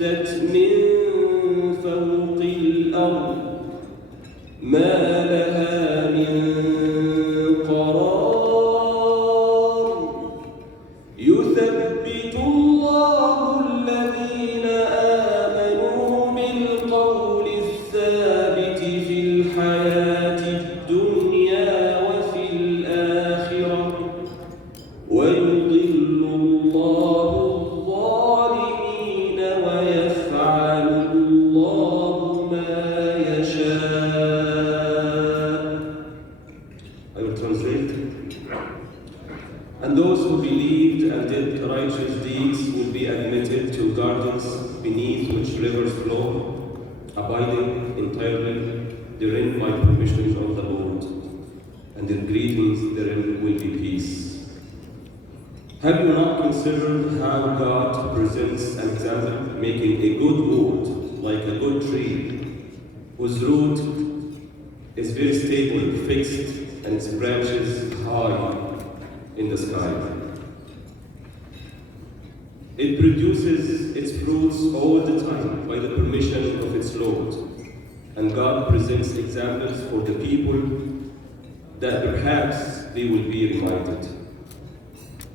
سدت من فوق الأرض ما لها من قرار يثبت الله الذين آمنوا بالقول الثابت في الحياة الدنيا وفي الآخرة ويضل الله الظالمين ويفعل الله ما يشاء. I will translate. And those who believed and did righteous deeds will be admitted to gardens beneath which rivers flow, abiding entirely therein by permission of the Lord, and their greetings therein will be peace. Have you not considered how God presents an example, making a good wood like a good tree, whose root is very stable, fixed, and its branches high in the sky? It produces its fruits all the time by the permission of its Lord. And God presents examples for the people that perhaps they will be reminded.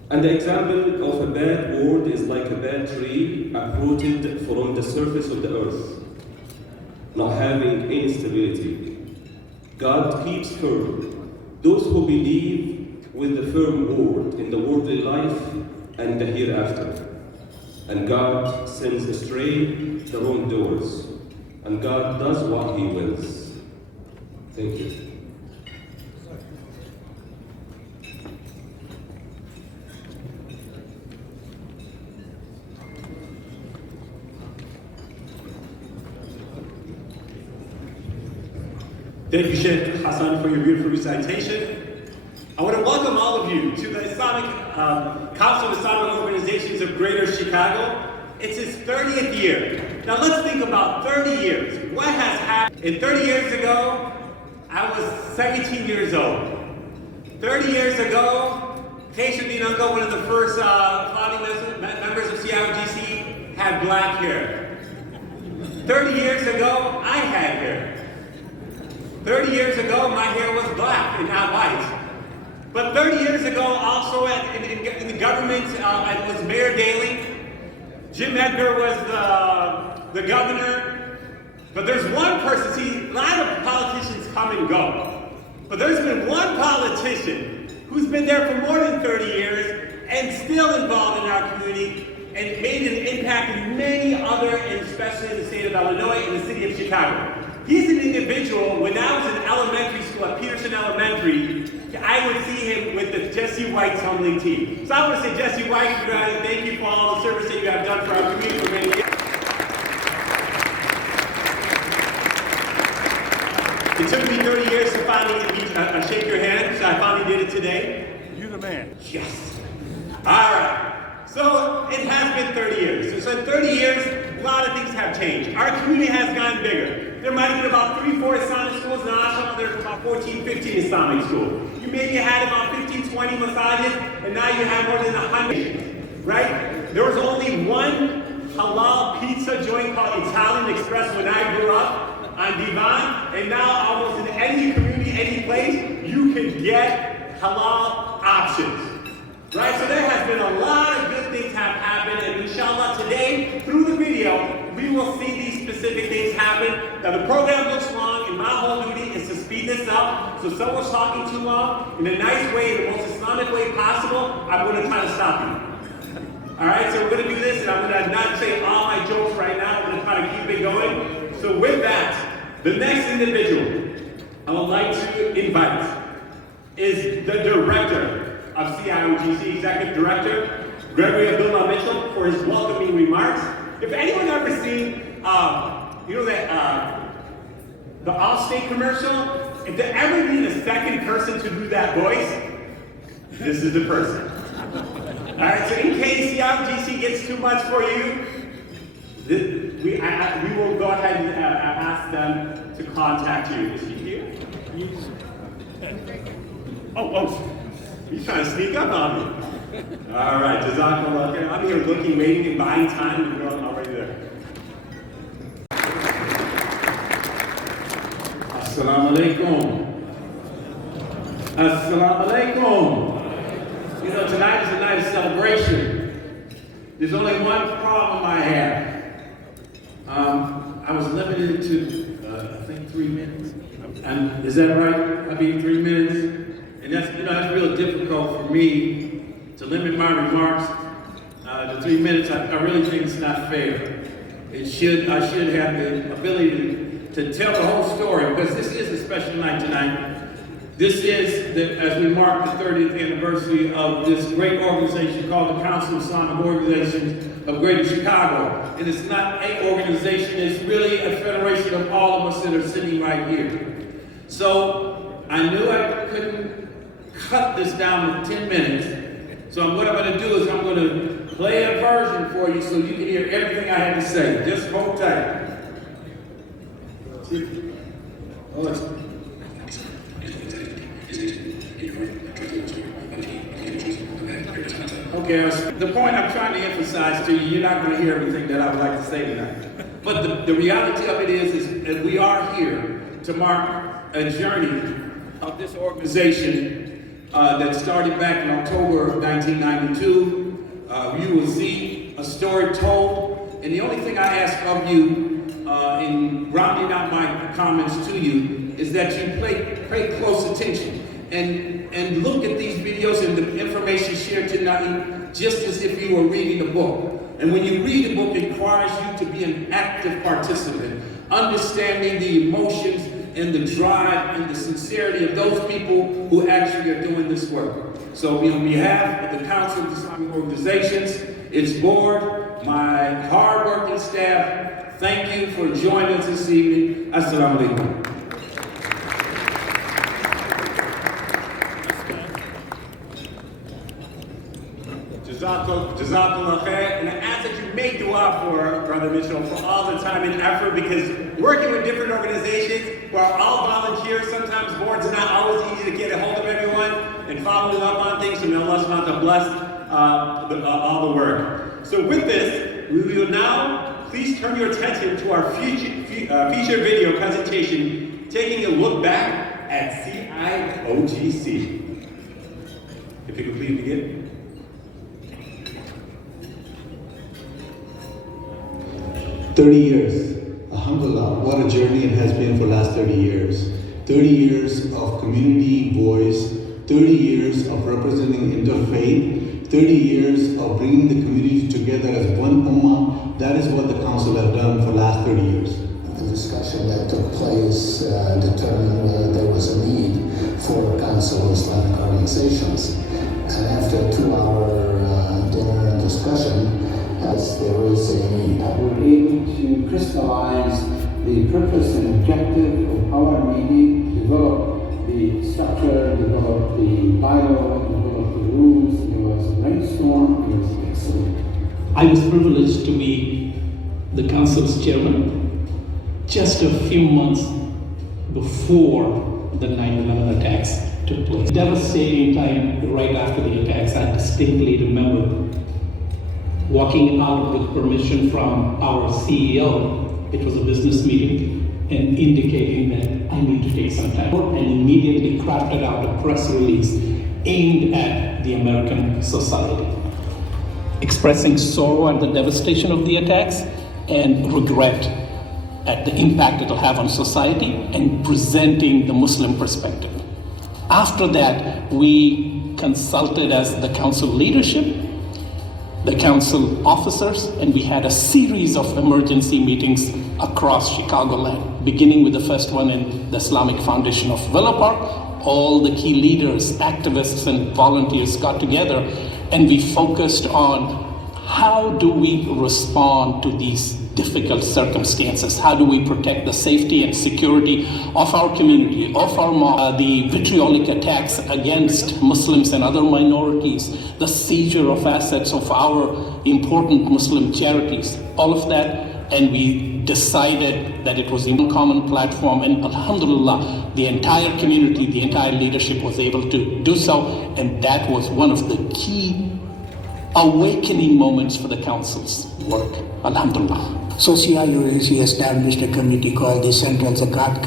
And the example of a bad word is like a bad tree uprooted from the surface of the earth, not having any stability. God keeps firm those who believe with the firm word in the worldly life and the hereafter. And God sends astray the wrongdoers. And God does what He wills. Thank you. Thank you, Sheikh Hassan, for your beautiful recitation. I want to welcome all of you to the Islamic Council of Islamic Organizations of Greater Chicago. It's its 30th year. Now let's think about 30 years. What has happened? And 30 years ago, I was 17 years old. 30 years ago, Keishuddin Uncle, one of the first founding members of CIOGC, had black hair. 30 years ago, I had hair. 30 years ago, my hair was black and not white. But 30 years ago, also in the government, it was Mayor Daley. Jim Edgar was the governor. But there's one person, see, a lot of politicians come and go. But there's been one politician who's been there for more than 30 years and still involved in our community and made an impact in many other, and especially in the state of Illinois and the city of Chicago. He's an individual, when I was in elementary school at Peterson Elementary, I would see him with the Jesse White tumbling team. So I want to say, Jesse White, thank you for all the service that you have done for our community for many years. It took me 30 years to finally shake your hand, so I finally did it today. You're the man. Yes. All right. So it has been 30 years. So in 30 years, a lot of things have changed. Our community has gotten bigger. There might have been about 3-4 Islamic schools. Now there's about 14-15 Islamic schools. You maybe had about 15-20 masajids, and now you have more than 100, right? There was only one halal pizza joint called Italian Express when I grew up on Divan, and now almost in any community, any place, you can get halal options. Right, so there has been a lot of good things have happened, and inshallah today, through the video, we will see these specific things happen. Now the program looks long, and my whole duty is to speed this up. So if someone's talking too long, in a nice way, in the most Islamic way possible, I'm going to try to stop you. All right, so we're going to do this, and I'm going to not say all my jokes right now. I'm going to try to keep it going. So with that, the next individual I would like to invite is the director of CIOGC, Executive Director, Gregory Abdullah Mitchell, for his welcoming remarks. If anyone ever seen, you know that the Allstate commercial? If there ever been a second person to do that voice, this is the person. All right, so in case CIOGC gets too much for you, we will go ahead and ask them to contact you. Is she here? Oh. He's trying to sneak up on me. All right, Jazakallah. I'm here looking, waiting, and buying time, and you're already there. Assalamu alaikum. Assalamu alaikum. You know, tonight is a night of celebration. There's only one problem I have. I was limited to, I think 3 minutes. And is that right? I mean, 3 minutes? And that's, you know, that's real difficult for me to limit my remarks to 3 minutes. I really think it's not fair. I should have the ability to tell the whole story, because this is a special night tonight. This is, as we mark the 30th anniversary of this great organization called the Council of Islamic Organizations of Greater Chicago. And it's not a organization, it's really a federation of all of us that are sitting right here. So I knew I couldn't cut this down to 10 minutes. So what I'm going to do is I'm going to play a version for you so you can hear everything I had to say. Just hold tight. Okay, the point I'm trying to emphasize to you, you're not going to hear everything that I would like to say tonight. But the reality of it is that we are here to mark a journey of this organization that started back in October of 1992. You will see a story told, and the only thing I ask of you in rounding out my comments to you is that you pay close attention and look at these videos and the information shared tonight just as if you were reading a book. And when you read a book, it requires you to be an active participant, understanding the emotions and the drive and the sincerity of those people who actually are doing this work. So on behalf of the Council of Islamic Organizations, its board, my hard-working staff, thank you for joining us this evening. Assalamu alaikum. Jazakallah khair. And I ask that you make dua for Brother Mitchell for all the time and effort, because working with different organizations who are all volunteers, sometimes boards are not always easy to get a hold of everyone, and following up on things, so may Allah subhanahu wa ta'ala bless all the work. So with this, we will now please turn your attention to our featured video presentation, taking a look back at CIOGC. If you could please begin. 30 years, alhamdulillah, what a journey it has been for the last 30 years. 30 years of community voice, 30 years of representing interfaith, 30 years of bringing the community together as one ummah. That is what the council has done for the last 30 years. The discussion that took place determined whether there was a need for a Council of Islamic Organizations. And after a 2-hour dinner and discussion, as there is a need. We're able to crystallize the purpose and objective of our meeting, develop the structure, develop the bylaw, develop the rules. It was a brainstorm, it was excellent. I was privileged to be the council's chairman just a few months before the 9/11 attacks took place. Devastating time right after the attacks. I distinctly remember walking out with permission from our CEO, it was a business meeting, and indicating that I need to take some time, and immediately crafted out a press release aimed at the American society, expressing sorrow at the devastation of the attacks and regret at the impact it'll have on society, and presenting the Muslim perspective. After that, we consulted as the council leadership, the council officers, and we had a series of emergency meetings across Chicagoland, beginning with the first one in the Islamic Foundation of Villa Park. All the key leaders, activists, and volunteers got together, and we focused on how do we respond to these difficult circumstances? How do we protect the safety and security of our community, of our mosque, the vitriolic attacks against Muslims and other minorities, the seizure of assets of our important Muslim charities, all of that, and we decided that it was a common platform, and alhamdulillah, the entire community, the entire leadership was able to do so, and that was one of the key awakening moments for the council's work. Alhamdulillah. So CIOGC established a committee called the Central Zakat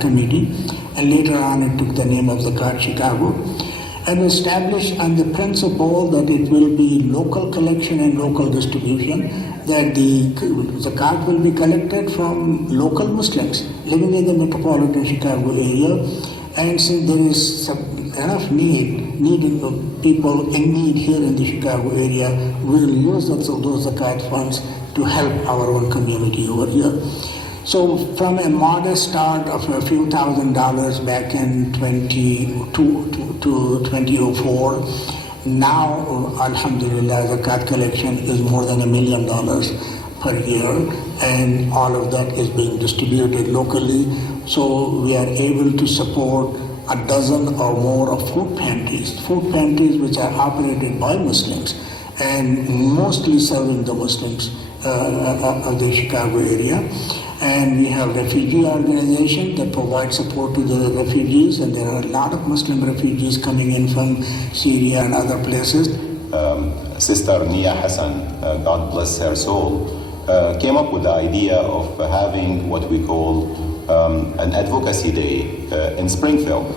Committee, and later on it took the name of Zakat Chicago, and established on the principle that it will be local collection and local distribution, that the zakat will be collected from local Muslims living in the metropolitan Chicago area, and since there is enough needed people in need here in the Chicago area, we'll use those zakat funds to help our own community over here. So from a modest start of a few $1,000s back in 2004, now, alhamdulillah, zakat collection is more than $1 million per year, and all of that is being distributed locally. So we are able to support a dozen or more of food pantries which are operated by Muslims and mostly serving the Muslims of the Chicago area. And we have refugee organizations that provide support to the refugees, and there are a lot of Muslim refugees coming in from Syria and other places. Sister Nia Hassan, God bless her soul, came up with the idea of having what we call an advocacy day in Springfield.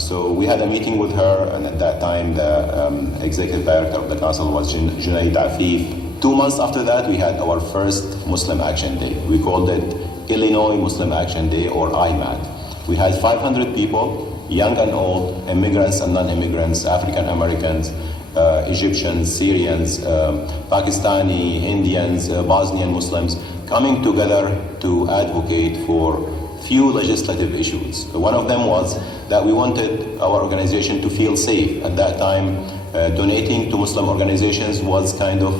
So we had a meeting with her, and at that time the executive director of the council was Junaid Afif. 2 months after that, we had our first Muslim Action Day. We called it Illinois Muslim Action Day, or IMAD. We had 500 people, young and old, immigrants and non-immigrants, African Americans, Egyptians, Syrians, Pakistani, Indians, Bosnian Muslims, coming together to advocate for few legislative issues. One of them was that we wanted our organization to feel safe. At that time, donating to Muslim organizations was kind of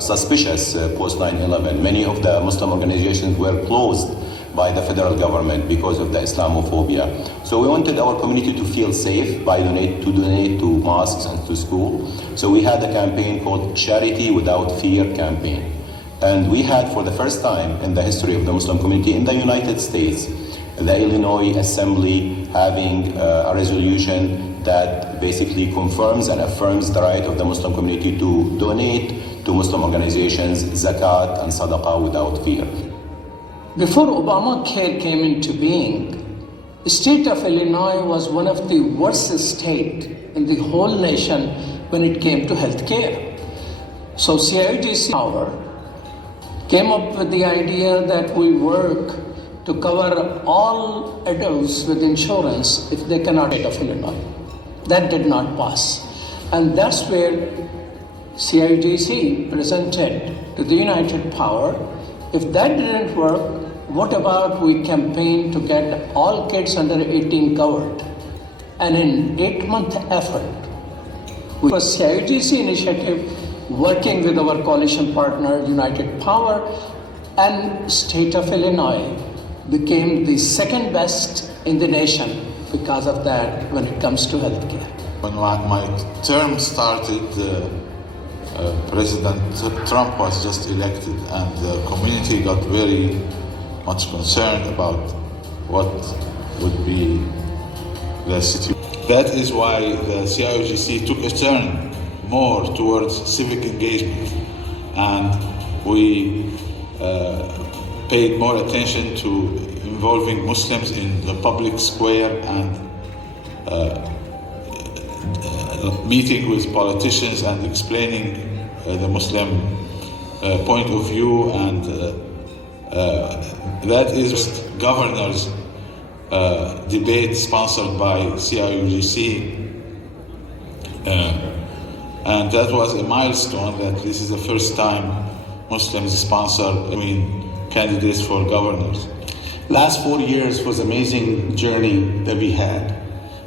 suspicious post 9/11. Many of the Muslim organizations were closed by the federal government because of the Islamophobia. So we wanted our community to feel safe by donate to mosques and to school. So we had a campaign called Charity Without Fear campaign. And we had, for the first time in the history of the Muslim community in the United States, the Illinois Assembly having a resolution that basically confirms and affirms the right of the Muslim community to donate to Muslim organizations zakat and sadaqah without fear. Before Obamacare came into being, the state of Illinois was one of the worst states in the whole nation when it came to health care. So CIOGC came up with the idea that we work to cover all adults with insurance if they cannot get of Illinois. That did not pass. And that's where CIOGC presented to the United Power, if that didn't work, what about we campaign to get all kids under 18 covered? And in 8-month effort, with a CIOGC initiative, working with our coalition partner, United Power, and state of Illinois became the second best in the nation because of that when it comes to healthcare. When my term started, President Trump was just elected, and the community got very much concerned about what would be the situation. That is why the CIOGC took a turn more towards civic engagement, and we paid more attention to involving Muslims in the public square and meeting with politicians and explaining the Muslim point of view, and that is governor's debate sponsored by CIOGC, and that was a milestone that this is the first time Muslims sponsor candidates for governors. Last 4 years was an amazing journey that we had.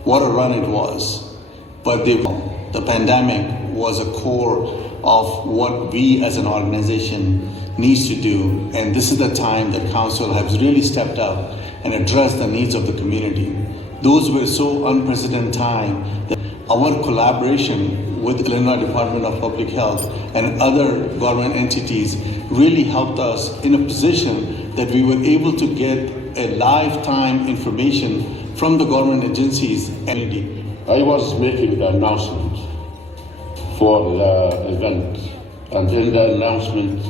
What a run it was. But the pandemic was a core of what we as an organization needs to do. And this is the time that Council has really stepped up and addressed the needs of the community. Those were so unprecedented time that our collaboration with the Illinois Department of Public Health and other government entities really helped us in a position that we were able to get a lifetime information from the government agencies. I was making the announcement for the event, and in the announcement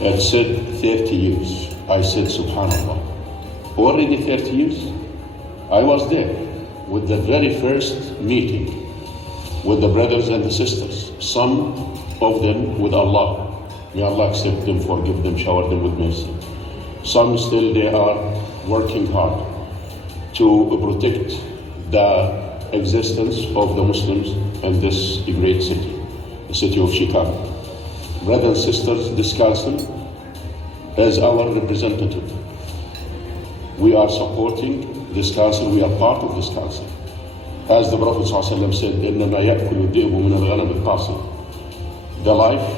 it said 30 years. I said, Subhanallah, already 30 years? I was there with the very first meeting with the brothers and the sisters, some of them with Allah. May Allah accept them, forgive them, shower them with mercy. Some still they are working hard to protect the existence of the Muslims in this great city, the city of Chicago. Brothers and sisters, this council is our representative. We are supporting this council, we are part of this council. As the Prophet ﷺ said, إِنَّمَا يَأْكُلُ الذِّئْبُ مِنَ الْغَنَمِ الْقَاصِرِ. The life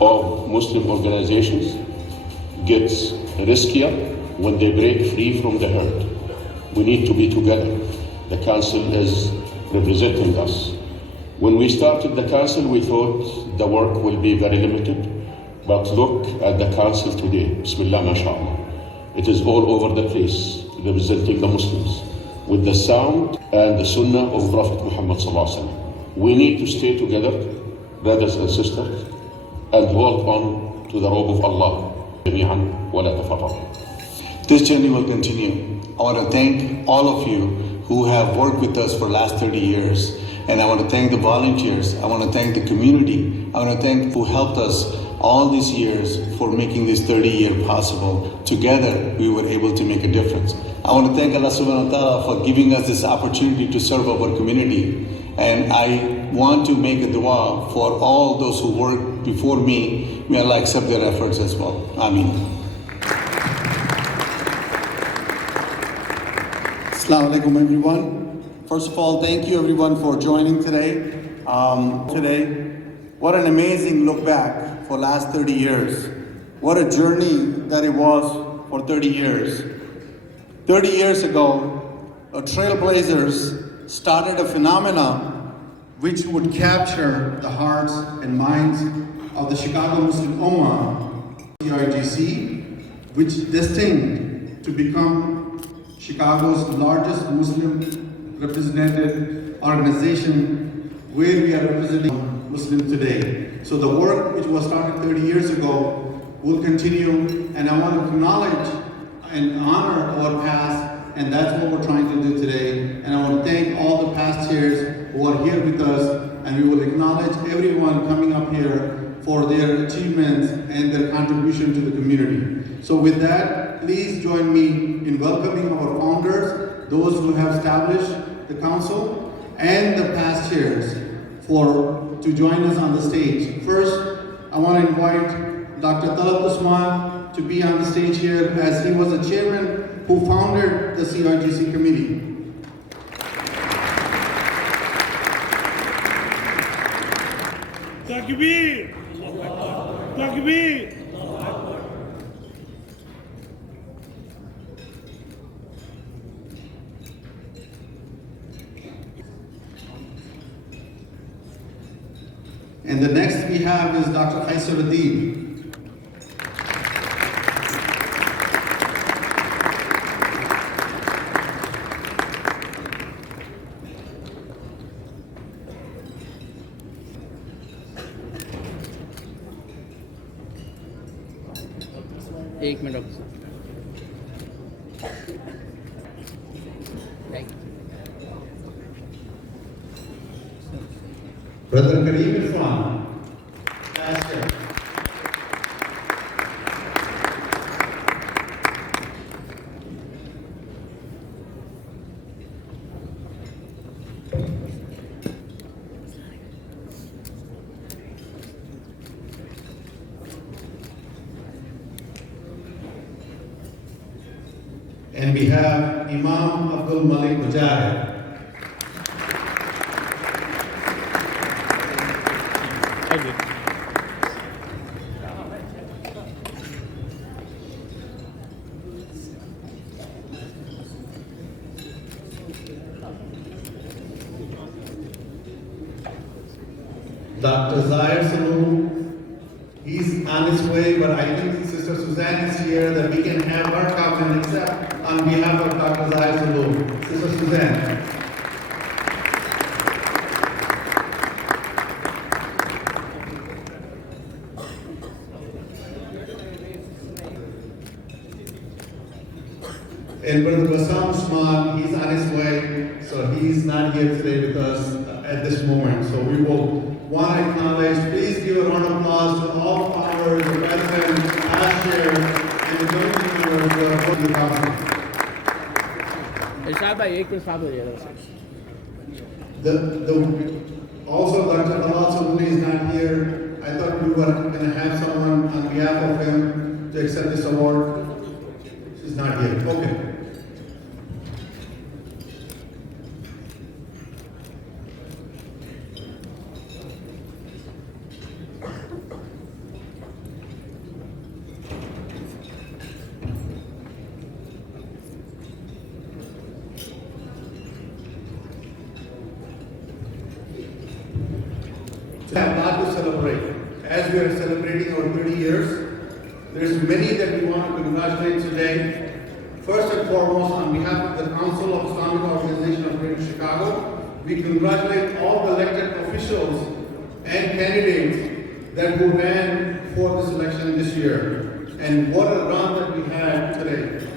of Muslim organizations gets riskier when they break free from the herd. We need to be together. The council is representing us. When we started the council, we thought the work will be very limited. But look at the council today. Bismillah, mashallah. It is all over the place, representing the Muslims, with the sound and the sunnah of Prophet Muhammad sallallahu alaihi wasallam. We need to stay together, brothers and sisters, and hold on to the robe of Allah. جميعاً ولا تفرقوا. This journey will continue. I want to thank all of you who have worked with us for the last 30 years. And I want to thank the volunteers. I want to thank the community. I want to thank who helped us all these years for making this 30-year possible. Together, we were able to make a difference. I want to thank Allah subhanahu wa ta'ala for giving us this opportunity to serve our community. And I want to make a dua for all those who worked before me. May Allah accept their efforts as well. Ameen. Assalamu alaikum, everyone. First of all, thank you everyone for joining today. What an amazing look back for last 30 years. What a journey that it was for 30 years. 30 years ago, trailblazers started a phenomena which would capture the hearts and minds of the Chicago Muslim Ummah, CIOGC, which destined to become Chicago's largest Muslim represented organization, where we are representing Muslims today. So the work which was started 30 years ago will continue, and I want to acknowledge and honor our past, and that's what we're trying to do today. And I want to thank all the past chairs who are here with us, and we will acknowledge everyone coming up here for their achievements and their contribution to the community. So with that, please join me in welcoming our founders, those who have established the council, and the past chairs to join us on the stage. First, I want to invite Dr. Talab Usman to be on the stage here, as he was the chairman who founded the CIOGC committee. Takbir! Takbir! And the next we have is Dr. Qaisuruddin. एक minute Brother Kareem Irfan, pastor. And we have Imam Abdul Malik Mujahid. Dr. Zahir Salou, he's on his way, but I think Sister Suzanne is here that we can have her come and accept on behalf of Dr. Zahir Salou. Sister Suzanne. And Brother Bassam Usman, he's on his way, so he's not here today with us at this moment. So we will want to acknowledge, please give a round of applause to all followers, the president, past chair, and the joint members of the council. Also, Dr. Kamal Souli is not here. I thought we were going to have someone on behalf of him to accept this award. She's not here. Okay. Have a lot to celebrate. As we are celebrating our 30 years, there's many that we want to congratulate today. First and foremost, on behalf of the Council of Islamic Organization of Greater Chicago, we congratulate all the elected officials and candidates that who ran for this election this year. And what a run that we had today.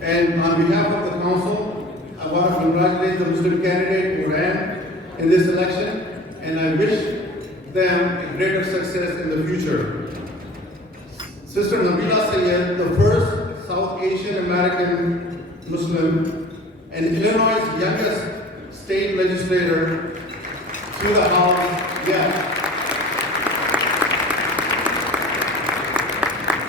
And on behalf of the council, I want to congratulate the Muslim candidate who ran in this election, and I wish them greater success in the future. Sister Nabila Sayed, the first South Asian American Muslim and Illinois' youngest state legislator to the House yet.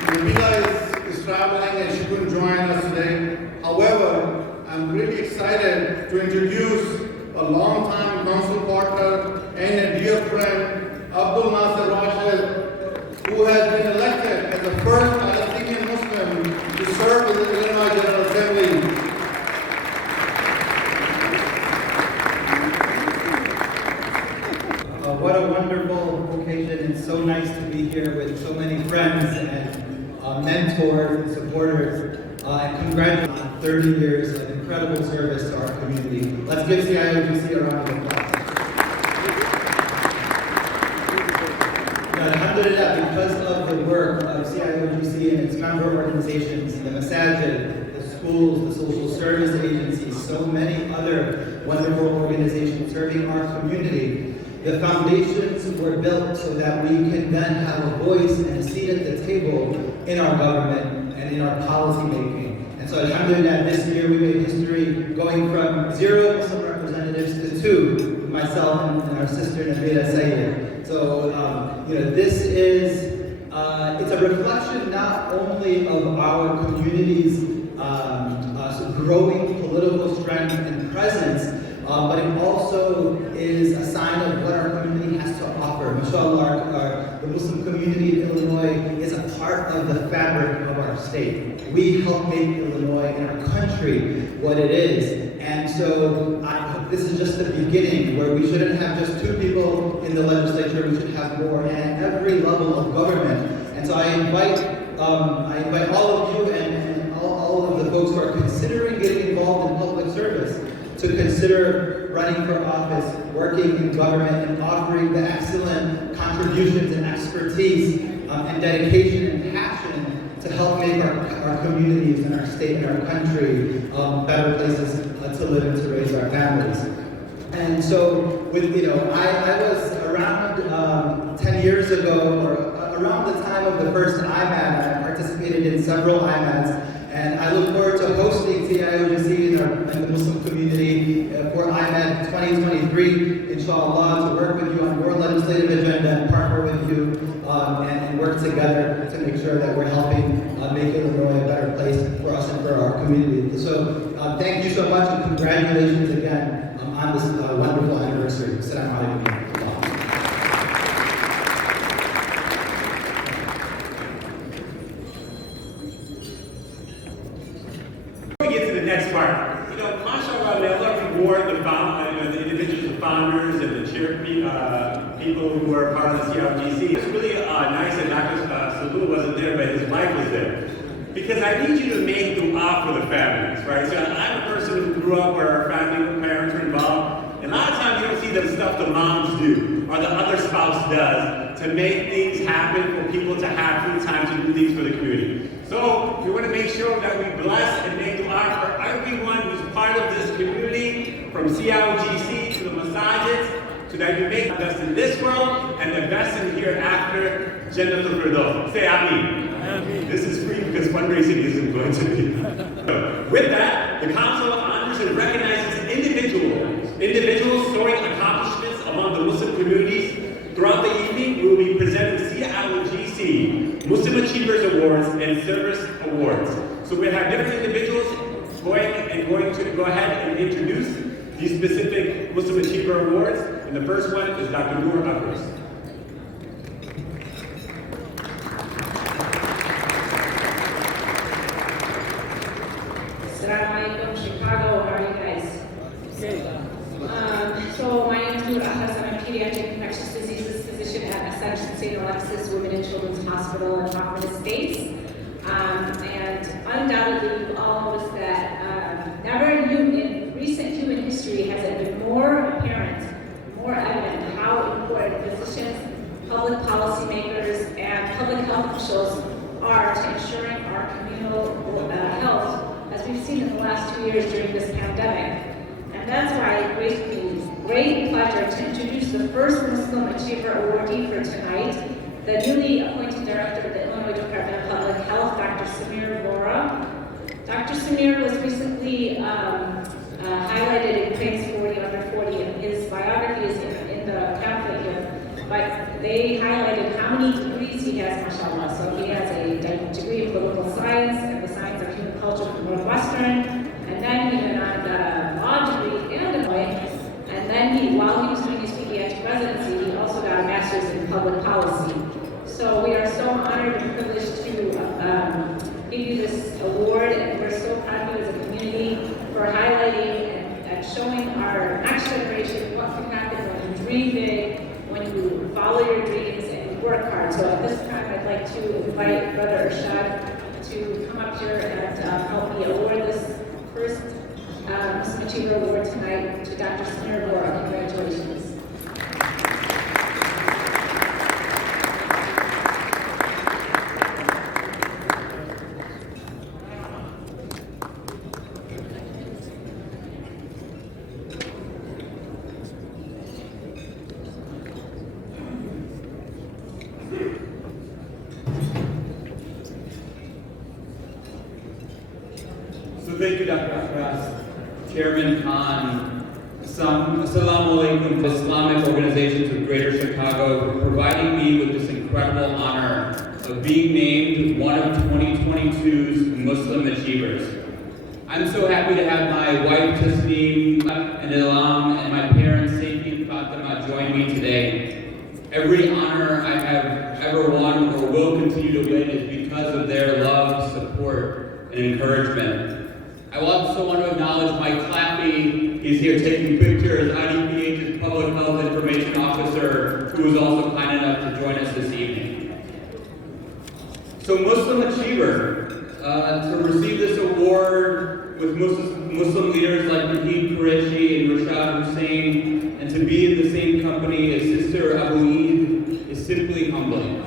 Nabila is traveling and she couldn't join us today. However, I'm really excited to introduce a longtime council partner and a dear friend, Abdul Nasser Rashid, who has been elected as the first Palestinian Muslim to serve in the Illinois General Assembly. What a wonderful occasion, and so nice to be here with so many friends and mentors and supporters. And congratulations on 30 years of incredible service to our community. Let's give CIOGC a round of applause. Alhamdulillah, because of the work of CIOGC and its member organizations, the masajid, the schools, the social service agencies, so many other wonderful organizations serving our community, the foundations were built so that we can then have a voice and a seat at the table in our government and in our policy making. And so alhamdulillah, this year we made history going from 0 Muslim representatives to 2, myself and our sister Nabila Sayed. So, this is, it's a reflection not only of our community's growing political strength and presence, but it also is a sign of what our community has to offer. Mashallah, the Muslim community in Illinois is a part of the fabric of our state. We help make Illinois and our country what it is. And so this is just the beginning, where we shouldn't have just 2 people in the legislature, we should have more, and at every level of government. And so I invite all of you and all of the folks who are considering getting involved in public service to consider running for office, working in government, and offering the excellent contributions and expertise and dedication and passion to help make our communities and our state and our country better places to live and to raise our families. And so, I was around 10 years ago, or around the time of the first IMAD. I participated in several IMADs, and I look forward to hosting CIOGC in the Muslim community for IMAD 2023, inshallah, to work with you on your legislative agenda and partner with you and work together to make sure that we're helping make Illinois a better place for us and for our community. So thank you so much, and congratulations again on this wonderful anniversary. Assalamu alaikum. Next part. MashaAllah, may Allah reward the individuals, the founders, and the people who were part of the CIOGC. It's really nice that Dr. Salud wasn't there, but his wife was there. Because I need you to make dua for the families, right? So I'm a person who grew up where our family, parents were involved. And a lot of times you don't see the stuff the moms do or the other spouse does to make things happen for people to have free time to do things for the community. So we want to make sure that we bless and make dua for everyone who's part of this community, from CIOGC to the masajids, so that you make the best in this world and the best in hereafter. Jannatul Firdaus. Say Ameen. This is free because fundraising isn't going to be. With that, the Council honors and recognizes individuals soaring accomplishments among the Muslim communities. Throughout the evening, we will be presenting CIOGC Muslim Achievers Awards and Service Awards. So we have different individuals going to go ahead and introduce these specific Muslim Achiever Awards. And the first one is Dr. Noor Akros. Assalamu alaikum, Chicago. How are you guys? So my name is Noor Akros. I'm a pediatric infectious diseases physician at Ascension St. Alexis Women and Children's Hospital in Hoffman Estates. And undoubtedly, you all noticed that never in recent human history has it been more apparent, more evident how important physicians, public policymakers, and public health officials are to ensuring our communal health, as we've seen in the last 2 years during this pandemic. And that's why it brings me great pleasure to introduce the first Muslim Achiever Awardee for tonight, the newly appointed Director of the Illinois Department of Public Health, Dr. Samir Vora. Dr. Samir was recently highlighted in Crane's 40 Under 40, and his biography is in the pamphlet here. But they highlighted how many degrees he has, mashallah. So he has a degree in political science and the science of human culture from Northwestern, and then he went on got a law degree and a lawyer. And then while he was doing his pediatric residency, he also got a master's in public policy. So we are so honored and privileged to give you this award, and we're so proud of you as a community for highlighting and showing our next generation what can happen when you dream big, when you follow your dreams and you work hard. So at this time, I'd like to invite Brother Irshad to come up here and help me award this first Muslim Achiever Award tonight to Dr. Samir Vora. Congratulations. So thank you, Dr. Akras, Chairman Khan, Assalamu alaikum to Islamic organizations of Greater Chicago for providing me with this incredible honor of being named one of 2022's Muslim Achievers. I'm so happy to have my wife Tasneem and Ilham and my parents Seifi and Fatima join me today. Every honor I have ever won or will continue to win is because of their love, support, and encouragement. I also want to acknowledge Mike Clappy. He's here taking pictures, IDPH's Public Health Information Officer, who was also kind enough to join us this evening. So Muslim Achiever, to receive this award with Muslim leaders like Naheed Qureshi and Rashad Hussain, and to be in the same company as Sister Abu Eid is simply humbling.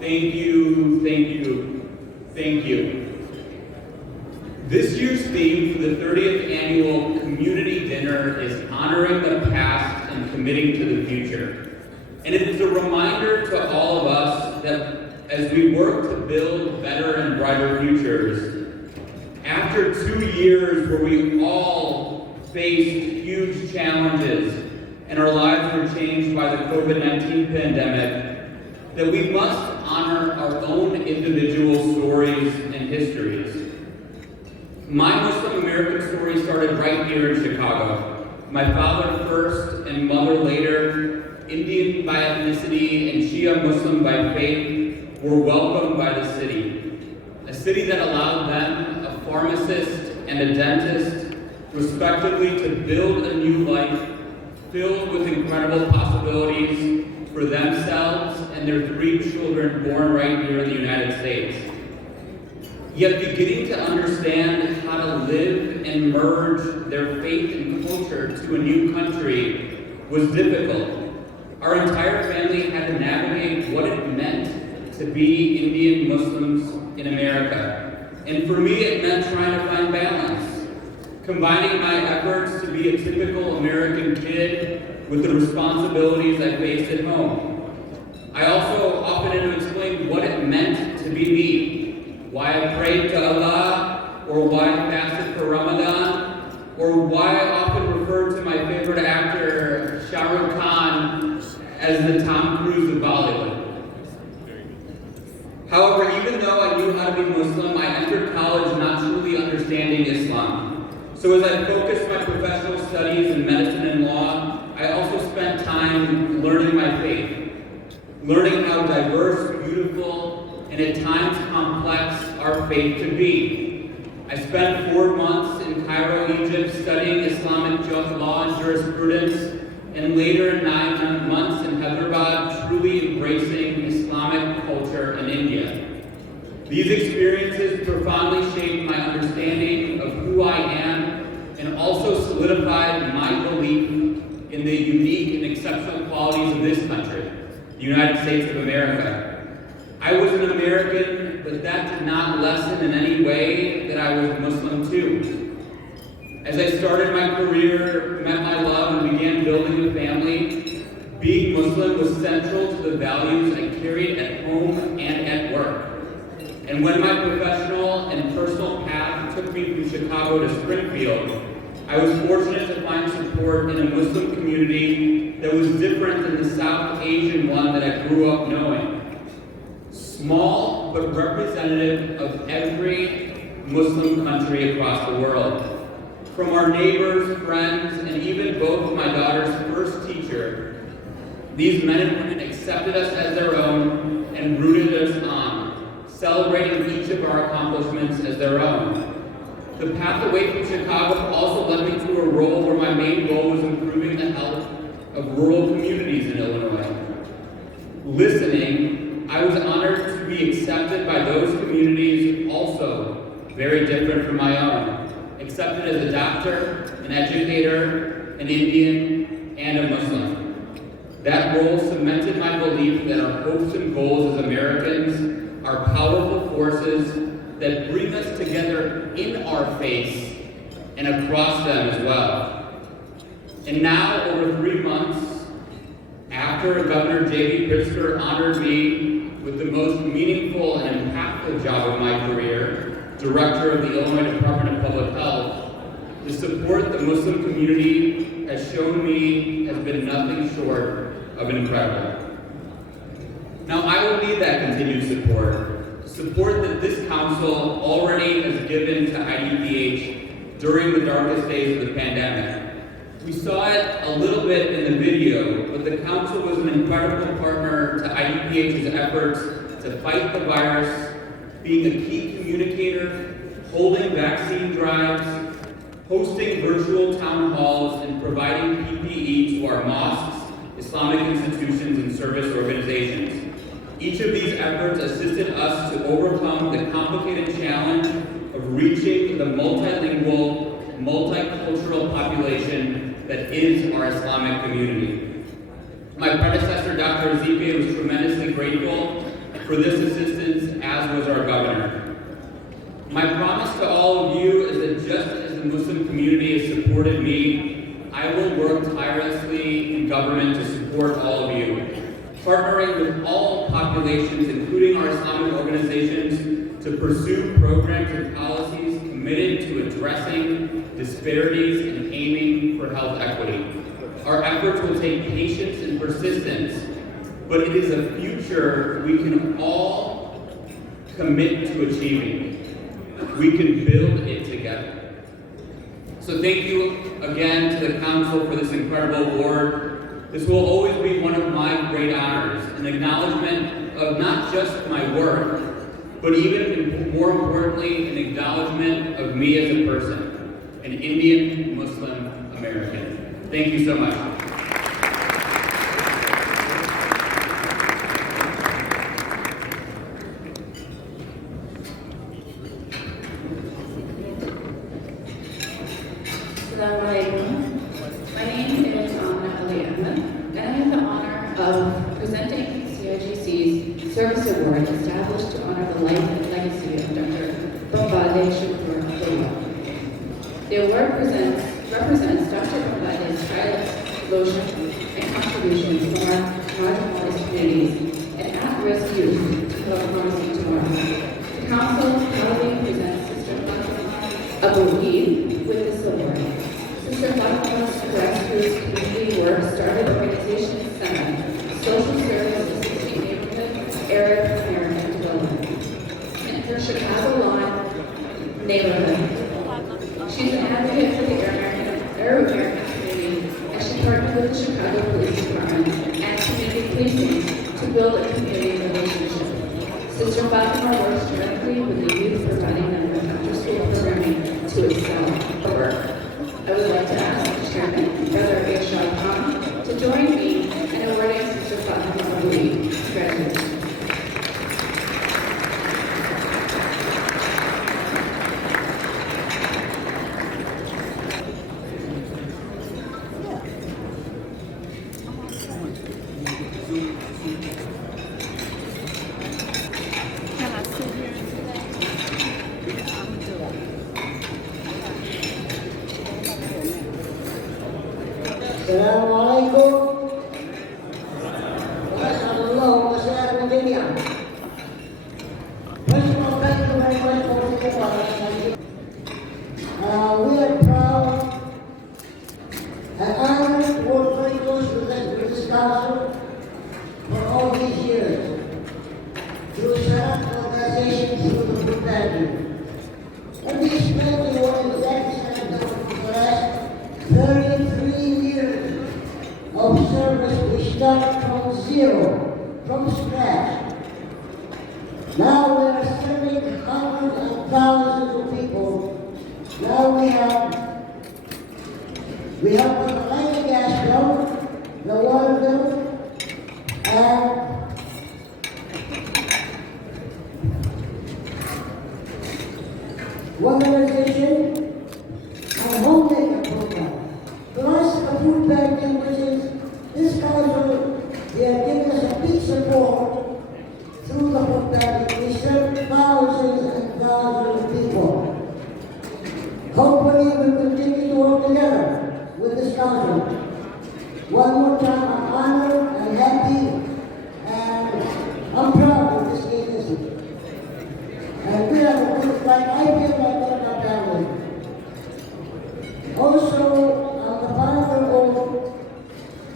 Thank you, thank you, thank you. This year's theme for the 30th annual community dinner is honoring the past and committing to the future. And it is a reminder to all of us that as we work to build better and brighter futures, after 2 years where we all faced huge challenges and our lives were changed by the COVID-19 pandemic, that we must honor our own individual stories and histories. My Muslim American story started right here in Chicago. My father first and mother later, Indian by ethnicity and Shia Muslim by faith, were welcomed by the city. A city that allowed them, a pharmacist and a dentist, respectively, to build a new life filled with incredible possibilities for themselves and their 3 children born right here in the United States. Yet beginning to understand how to live and merge their faith and culture to a new country was difficult. Our entire family had to navigate what it meant to be Indian Muslims in America. And for me, it meant trying to find balance, combining my efforts to be a typical American kid with the responsibilities I faced at home. I also often had to explain what it meant to be me, why I prayed to Allah, or why I fasted for Ramadan, or why I often referred to my favorite actor, Shah Rukh Khan, as the Tom Cruise of Bollywood. However, even though I knew how to be Muslim, I entered college not truly understanding Islam. So as I focused my professional studies in medicine and law, I also spent time learning my faith, learning how diverse, beautiful, and at times complex our faith could be. I spent 4 months in Cairo, Egypt, studying Islamic law and jurisprudence, and later 9 months in Hyderabad, truly embracing Islamic culture in India. These experiences profoundly shaped my understanding of who I am and also solidified my belief in the unique and exceptional qualities of this country, the United States of America. I was an American, but that did not lessen in any way that I was Muslim too. As I started my career, met my love, and began building a family, being Muslim was central to the values I carried at home and at work. And when my professional and personal path took me from Chicago to Springfield, I was fortunate to find support in a Muslim community that was different than the South Asian one that I grew up knowing. Small, but representative of every Muslim country across the world. From our neighbors, friends, and even both of my daughter's first teacher, these men and women accepted us as their own and rooted us on, celebrating each of our accomplishments as their own. The path away from Chicago also led me to a role where my main goal was improving the health of rural communities in Illinois. Listening, I was honored to be accepted by those communities also very different from my own. Accepted as a doctor, an educator, an Indian, and a Muslim. That role cemented my belief that our hopes and goals as Americans are powerful forces that bring us together in our faith and across them as well. And now, over 3 months after Governor J.B. Pritzker honored me with the most meaningful and impactful job of my career, Director of the Illinois Department of Public Health, the support the Muslim community has shown me has been nothing short of incredible. Now, I will need that continued support that this council already has given to IDPH during the darkest days of the pandemic. We saw it a little bit in the video, but the council was an incredible partner to IDPH's efforts to fight the virus, being a key communicator, holding vaccine drives, hosting virtual town halls, and providing PPE to our mosques, Islamic institutions, and service organizations. Each of these efforts assisted us to overcome the complicated challenge of reaching the multilingual, multicultural population that is our Islamic community. My predecessor, Dr. Ezekiel, was tremendously grateful for this assistance, as was our governor. My promise to all of you is that just as the Muslim community has supported me, I will work tirelessly in government to support all of you, partnering with all populations, including our Islamic organizations, to pursue programs and policies committed to addressing disparities and aiming for health equity. Our efforts will take patience and persistence, but it is a future we can all commit to achieving. We can build it together. So thank you again to the council for this incredible award. This will always be one of my great honors, an acknowledgement of not just my work, but even more importantly, an acknowledgement of me as a person, an Indian Muslim American. Thank you so much. My name is Aliyah. Service Award established to honor the life and legacy of Dr. Bombade Shakur Abdullah. The award represents Dr. Bombade's tireless devotion and contributions to our marginalized communities and at-risk youth to build a promising tomorrow. The Council proudly presents Sister Fatima Abu-Eid with this award. Sister Fatima's grassroots community work started Organization 7, social service assisting neighborhood Arab American development in her Chicago Lawn neighborhood. She's an advocate for the Arab American community, and she partnered with the Chicago Police Department and community policing to build a community relationship. Sister Fatima works directly with the youth, providing them with after-school programming to excel at work. I would like to ask the Chairman, Brother Irshad Khan, to join me in awarding Sister Fatima Abu-Eid. Congratulations. السلام عليكم وأسأل الله وسلامكم جميعا. First of all, thank you very much for taking part. We are proud and honored to work very closely with this council for all these years through Sarah organization through the food pantry. Let me explain to you what exactly has done for the last 33 years of service. We start from zero, from scratch. Now we are serving hundreds and thousands of people. Now we have the light and gas bill, the water bill, and modernization and homemaker program. Plus the food banking, which is this council, they are giving us a big support through the food banking. We serve thousands and thousands of people. Hopefully we continue to work together with this council. One more time, I'm honored and happy, and I'm proud of this agency. And we have a good, like I feel like we're my family. Also, I'm the founder of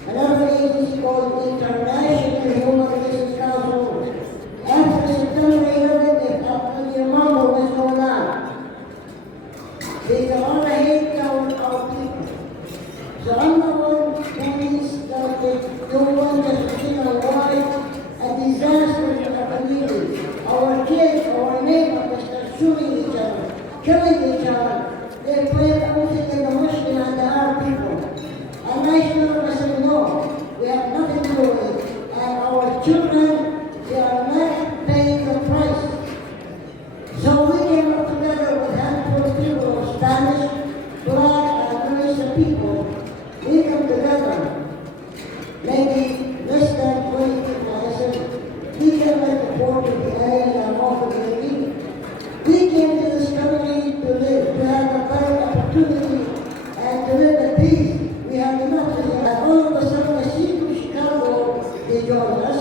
another agency called International Human Relations Council. After September 11th, after you remember what's going on, there's a lot of hate down our people. So I'm the one who needs that they don't want us to see our life a disaster in our community. Our kids, our neighbors, they're shooting each other, killing each other. They play everything in the Muslim and the Arab people. And I said, no, we have nothing to do with it. And our children, they are not paying the price. So we came up together with a handful of people of Spanish, Black, and Malaysian people. We come together, maybe less than 20 people. I said, we can let the poor to be added and offer the elite. We came to this country to live, to have a better opportunity, and to live in peace. We have enough. And all of a sudden, the city of Chicago, they join us.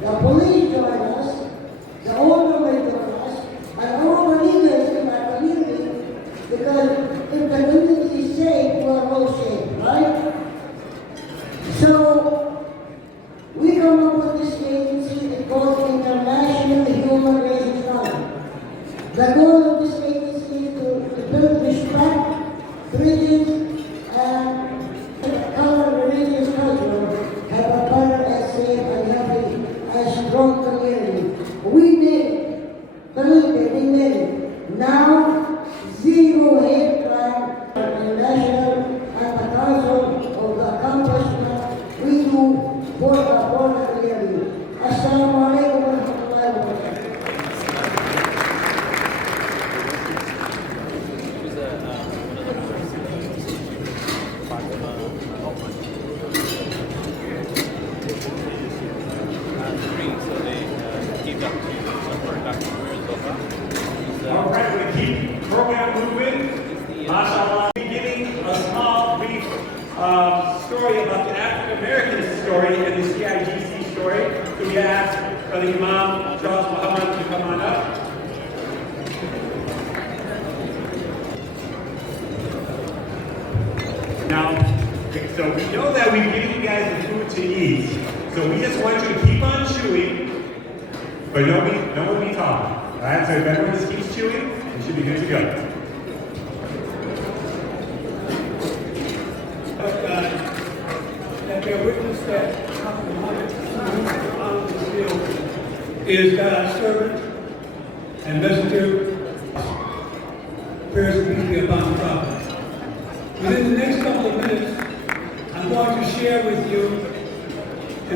The police join us. The owner may join us. And all the leaders in our community, because if the community is safe, we are all safe, right? So, we come up with this agency that called International Human Relations Council. The goal of this agency is to build respect, bridges, and our religious culture have a better and safe and healthy and strong community. We did it. Believe me, we did it. Now, zero hate crime, the national and the council of the accomplishment we do for the community. Assalamu alaikum wa rahmatullahi wa barakatuh. So they we ask Brother Imam Charles Muhammad to come on up. Now, so we know that we've given you guys the food to eat, so we just want you to keep on chewing, but no one be talking. All right, so if everyone just keeps chewing, we should be good to go. That bear witness that Prophet Muhammad is God's servant and messenger. Prayers and peace be upon the Prophet. Within the next couple of minutes, I'm going to share with you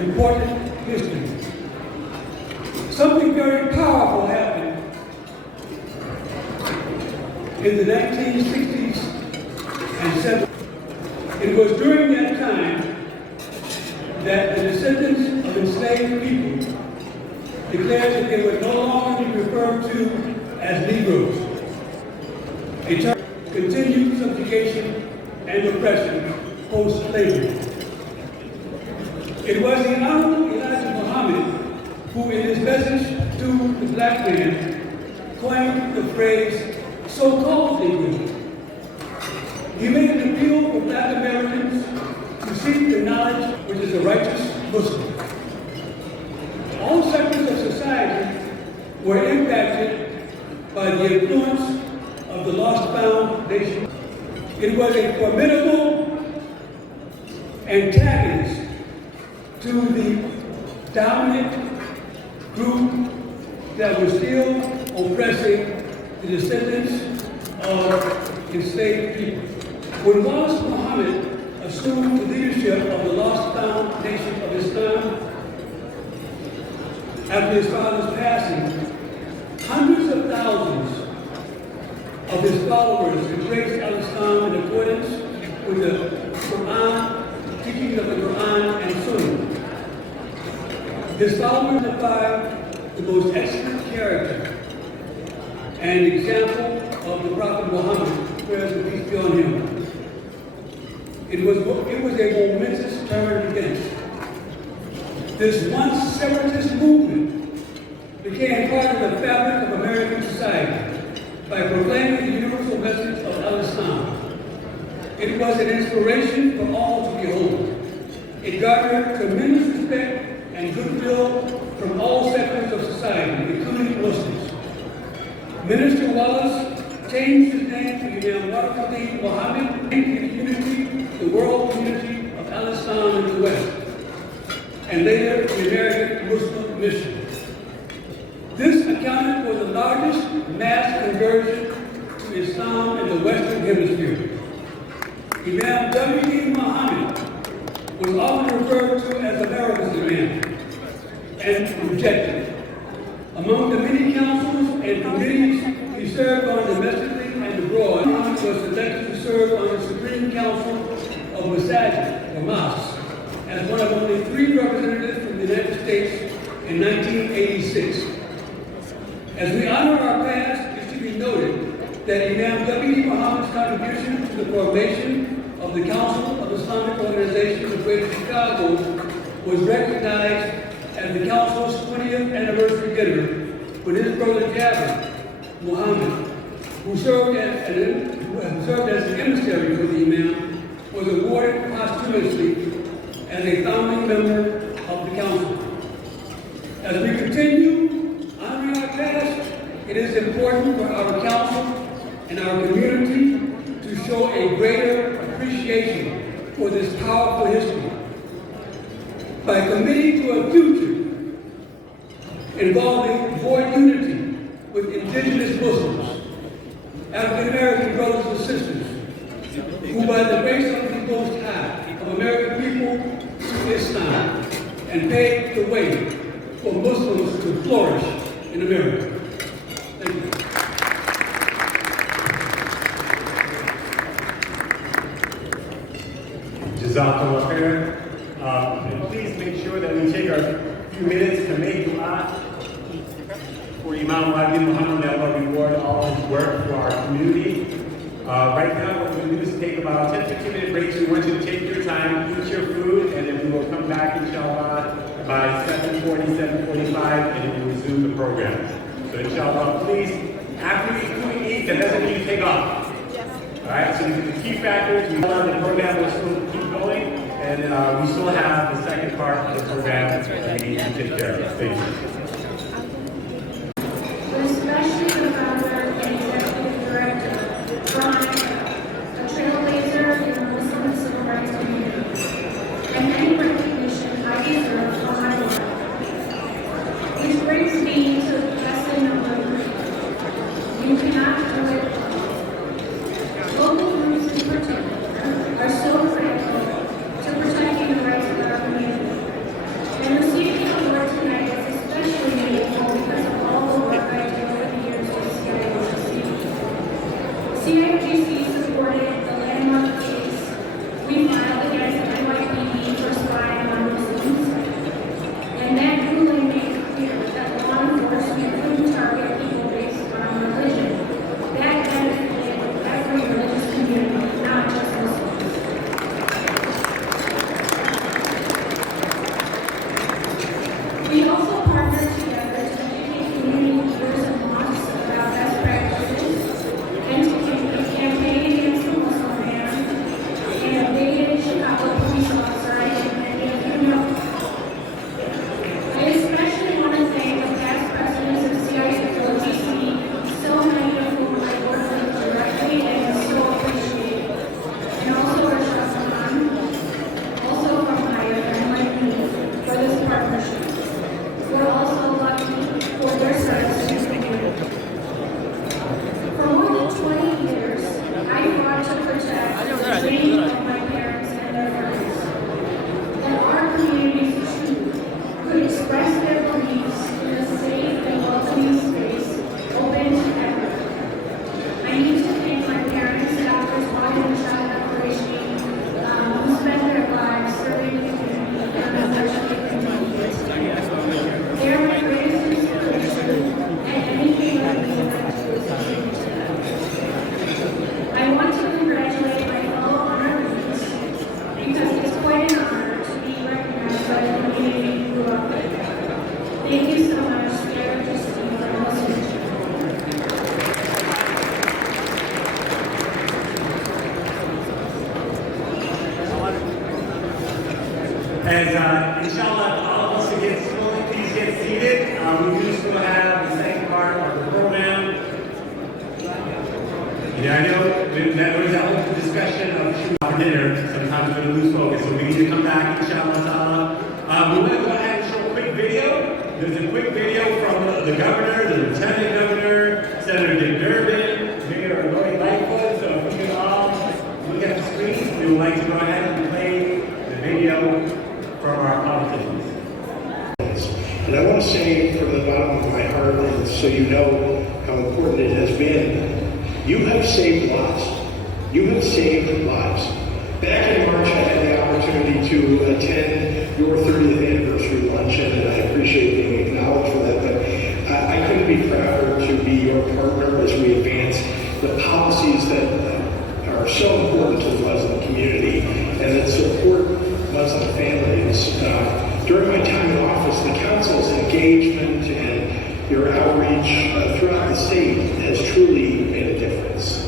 important history. Something very powerful happened in the 1960s and 70s. It was during that time that the descendants of enslaved people declared that they would no longer be referred to as Negroes. A term of continued subjugation and oppression post-slavery. It was the Honorable Elijah Muhammad who, in his message to the black man, coined the phrase so-called Negro. He made an appeal for black Americans to seek the knowledge which is a righteous Muslim. All sectors of society were impacted by the influence of the lost found nation. It was a formidable antagonist to the dominant group that was still oppressing the descendants of enslaved people. When Wallace Muhammad assumed the leadership of the lost found nation of Islam, after his father's passing, hundreds of thousands of his followers embraced Islam in accordance with the Quran, teachings of the Quran and Sunnah. His followers identified the most excellent character and example of the Prophet Muhammad, prayers and peace be on him. It was a momentous turn of events. This once separatist movement became part of the fabric of American society by proclaiming the universal message of Al-Islam. It was an inspiration for all to behold. It garnered tremendous respect and goodwill from all sectors of society, including Muslims. Minister Wallace changed his name to Imam Warakali Muhammad, named the community, the world community of Al-Islam in the West, and later the American Muslim Mission. This accounted for the largest mass conversion to Islam in the Western Hemisphere. Imam W.E. Muhammad was often referred to as America's Imam and rejected. Among the many councils and committees he served on domestically and abroad, Muhammad was selected to serve on the Supreme Council of Masajid, or mosques, as one of only 3 representatives from the United States in 1986. As we honor our past, it should be noted that Imam W.E. Muhammad's contribution to the formation of the Council of Islamic Organizations of Greater Chicago was recognized at the Council's 20th anniversary dinner when his brother Jabir Muhammad, who served as the emissary for the Imam, was awarded posthumously as a founding member of the Council. As we continue honoring our past, it is important for our Council and our community to show a greater appreciation for this powerful history by committing to a future involving more unity with indigenous Muslims, African American brothers and sisters, who by the grace of the Most High of American people to Islam and paved the way for Muslims to flourish in America. Thank you. Jazakallah khair. And please make sure that we take our few minutes to make dua for Imam Wadi Muhammad, that will reward all his work for our community. Right now, what we're going to do is take about a 10-15 minute break. So we want you to take your time, eat your food, and then we will come back, inshallah, by 7:40, 7:45, and we'll resume the program. So inshallah, please, after we eat, that doesn't mean you take off. All right, so these are the key factors. We learned the program will still keep going, and we still have the second part of the program that we need to take care of. Thank you. Especially the founder and executive director, Brian, a trailblazer in the Muslim and civil rights community, and any recognition I deserve for my work. Which brings me to lesson number 3. You cannot do it alone. Local groups in particular are so critical to protecting the rights of our community. And receiving the award tonight is especially meaningful because of all the work I do over the years with CIOGC. CIOGC supported the landmark case we filed against NYPD for spying on Muslims, and that ruling made it clear that law enforcement couldn't target people based on religion. That benefited every religious community, not just Muslims. We also partnered together to educate community leaders and mosques about best practices and to campaign against the Muslim ban and a bigoted Chicago police officer I think many of you know. I especially want to thank the past presidents of CIOGC, so many of whom I work with directly and so appreciate. And also Rashad Khan, also from Hyatt and like me, for this partnership. We're also lucky for their service to the community. For more than 20 years, I fought to protect the dream of my parents and their friends. That our communities too could express their beliefs in a safe and welcoming space open to everyone. I need to thank my parents, Doctors Wahid and Shah Operation, who spend their lives serving the community and especially communities. They're my greatest inspiration, and anything I do is a tribute to them. I want to congratulate my fellow honorees because it's quite an honor to be recognized by the community you grew up with. Thank you so much, CIOGC, for listening. As inshallah, all of us please get seated. We do still have the second part of the program. Yeah, I know that was that whole discussion of for dinner. Sometimes we're going to lose focus, so we need to come back, inshallah ta'ala. We want to go ahead and show a quick video. There's a quick video from the governor, the lieutenant governor, Senator Dick Durbin, Mayor Lori Lightfoot. So if you can all look at the screens, we would like to go ahead and play the video from our politicians. And I want to say from the bottom of my heart, and so you know how important it has been, you have saved lives. You have saved lives. Back in March, I had the opportunity to attend your 30th anniversary luncheon, and I appreciate being acknowledged for that, but I couldn't be prouder to be your partner as we advance the policies that are so important to the Muslim community and that support Muslim families. During my time in office, the Council's engagement and your outreach throughout the state has truly made a difference.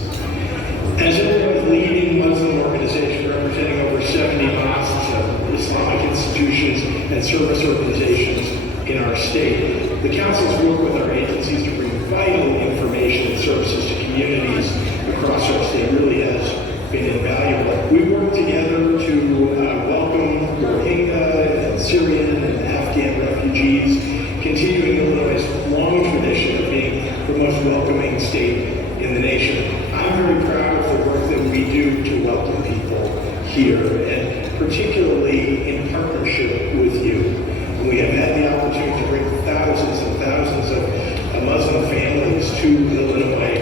As Illinois' leading Muslim organization representing over 70 mosques, Islamic institutions, and service organizations in our state, the Council's work with our agencies to bring vital information and services to communities across our state really has been invaluable. We work together to welcome Rohingya and Syrian and Afghan refugees, continuing Illinois' long tradition of being the most welcoming state in the nation. I'm very proud of the work that we do to welcome people here, and particularly in partnership with you. We have had the opportunity to bring thousands and thousands of Muslim families to Illinois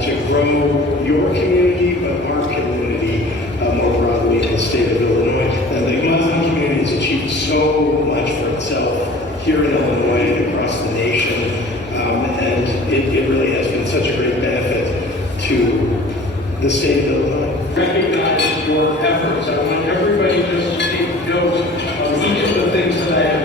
to grow your community, but our community more broadly in the state of Illinois. And the Muslim community has achieved so much for itself here in Illinois and across the nation, and it really has been such a great benefit to the state of Illinois. Recognize your efforts. I want everybody just to take note of each of the things that I have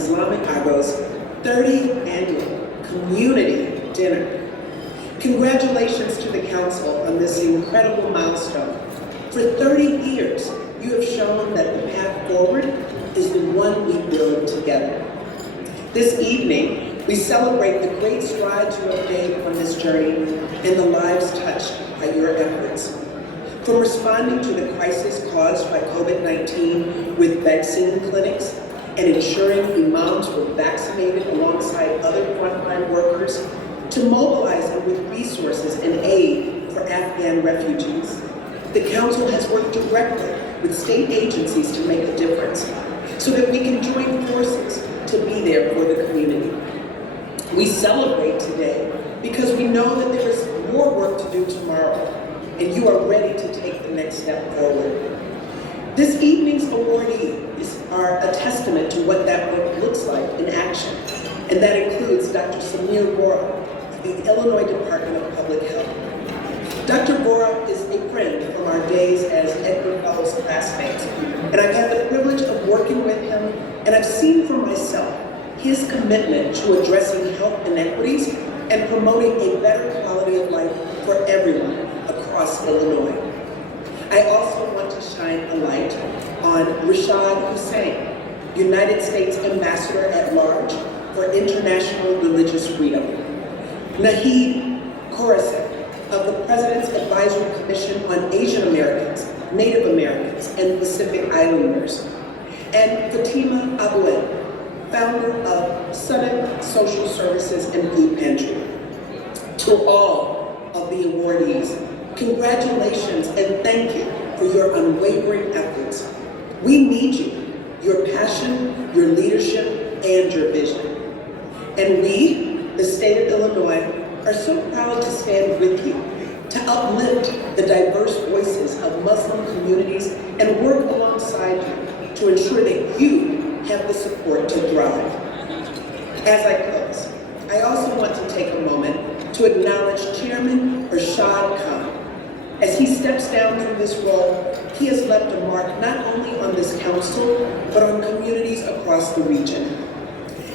Islamic Chicago's 30th annual community dinner. Congratulations to the council on this incredible milestone. For 30 years, you have shown that the path forward is the one we build together. This evening, we celebrate the great strides you have made on this journey and the lives touched by your efforts. From responding to the crisis caused by COVID-19 with vaccine clinics and ensuring imams were vaccinated alongside other frontline workers, to mobilizing with resources and aid for Afghan refugees. The council has worked directly with state agencies to make a difference so that we can join forces to be there for the community. We celebrate today because we know that there is more work to do tomorrow, and you are ready to take the next step forward. This evening's awardees are a testament to what that work looks like in action, and that includes Dr. Samir Bora, the Illinois Department of Public Health. Dr. Bora is a friend from our days as Edward Fellows classmates, and I've had the privilege of working with him, and I've seen for myself his commitment to addressing health inequities and promoting a better quality of life for everyone across Illinois. I also want to shine a light on Rashad Hussain, United States Ambassador at Large for International Religious Freedom. Nahid Khorasan of the President's Advisory Commission on Asian Americans, Native Americans, and Pacific Islanders. And Fatima Aboued, founder of Summit Social Services and Food Pantry. To all of the awardees, congratulations and thank you for your unwavering efforts. We need you, your passion, your leadership, and your vision. And we, the state of Illinois, are so proud to stand with you to uplift the diverse voices of Muslim communities and work alongside you to ensure that you have the support to thrive. As I close, I also want to take a moment to acknowledge Chairman Rashad Khan. As he steps down from this role, he has left a mark not only on this council, but on communities across the region.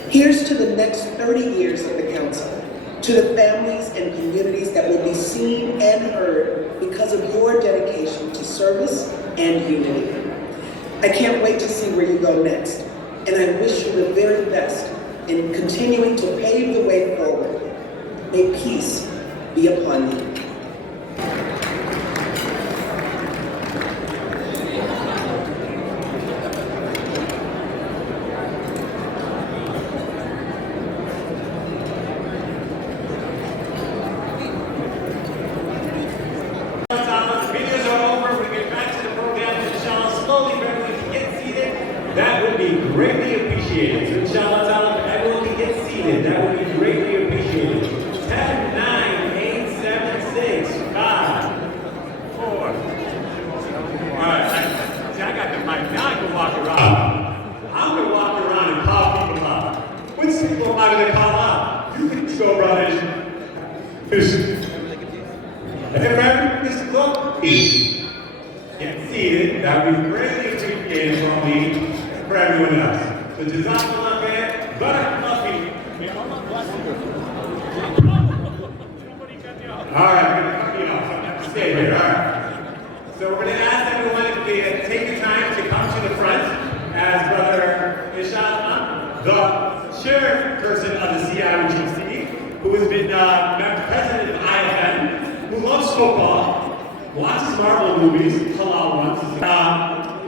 Here's to the next 30 years of the council, to the families and communities that will be seen and heard because of your dedication to service and unity. I can't wait to see where you go next, and I wish you the very best in continuing to pave the way forward. May peace be upon you. That would be greatly appreciated. So inshallah ta'ala, if everyone can get seated, that would be greatly appreciated. 10, 9, 8, 7, 6, 5, 4. All right, see, I got the mic. Now I can walk around. I'm going to walk around and call people out. Which people am I going to call out? You can go, brothers. Mr. Cook, get seated. That would be greatly appreciated from me. For everyone else. So Jazakallah khair, Barakallah feek. All right, we're going to cut you off. I have to stay here. All right. So we're going to ask everyone if they take the time to come to the front as Brother Ishaq, the chairperson of the CIOGC, who has been president of IFM, who loves football, watches Marvel movies, halal ones,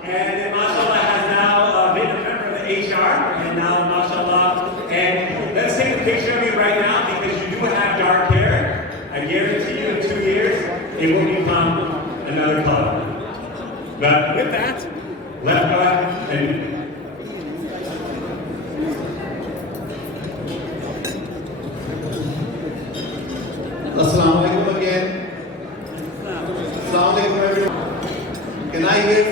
and mashallah has now been a member of the HR, and now mashallah, and let's take a picture of you right now because you do have dark hair. I guarantee you in 2 years, it will become another color. But with that, let's go ahead and Assalamu alaikum again. Assalamu alaikum everyone. Can I get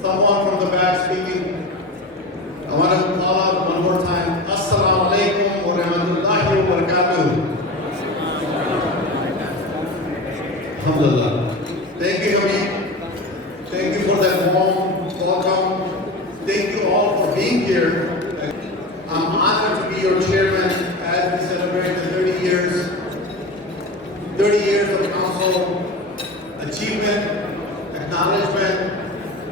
someone from the back speaking? I want to call out one more time. Assalamu alaikum wa rahmatullahi wa barakatuh. Alhamdulillah. Thank you, Habib. Thank you for that warm welcome. council achievement, acknowledgement,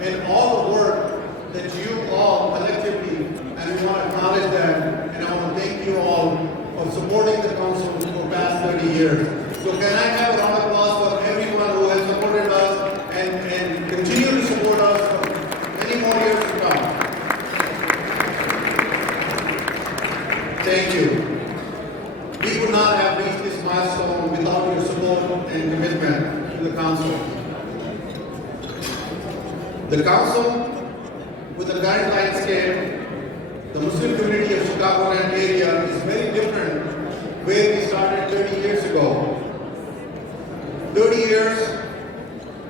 and all the work that you all collectively, and we want to acknowledge that, and I want to thank you all for supporting the council for the past 30 years. So can I have a round of applause for everyone who has supported us and continue to support us for many more years to come. Thank you. We would not have reached this milestone without your support and commitment to the council. The council, with the current landscape, the Muslim community of Chicago and area is very different where we started 30 years ago. 30 years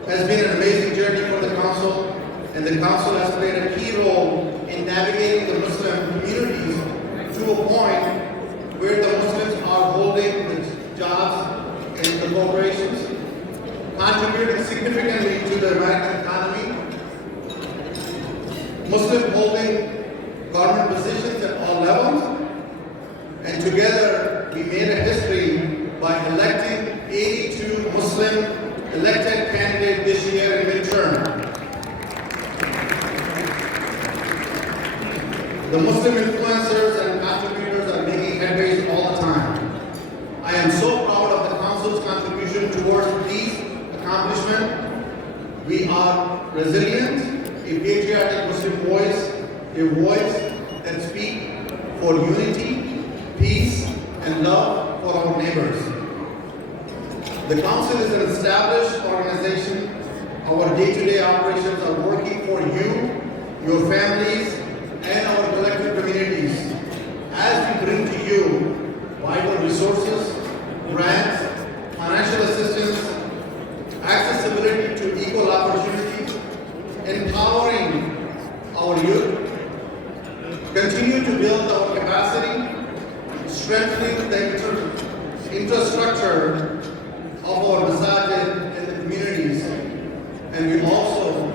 has been an amazing journey for the council, and the council has played a key role in navigating the Muslim communities to a point where the Muslims are holding the jobs in the corporations, contributing significantly to the American economy, Muslim holding government positions at all levels, and together we made a history by electing 82 Muslim elected candidates this year in midterm. The Muslim influencers and contributors are making headways all the time. I am so proud of the council's contribution towards these accomplishments. We are resilient, a patriotic Muslim voice, a voice that speaks for unity, peace, and love for our neighbors. The council is an established organization. Our day-to-day operations are working for you, your families, and our collective communities as we bring to you vital resources, grants, financial assistance, accessibility to equal opportunities, empowering our youth, continue to build our capacity, strengthening the infrastructure of our masajid in the communities, and we also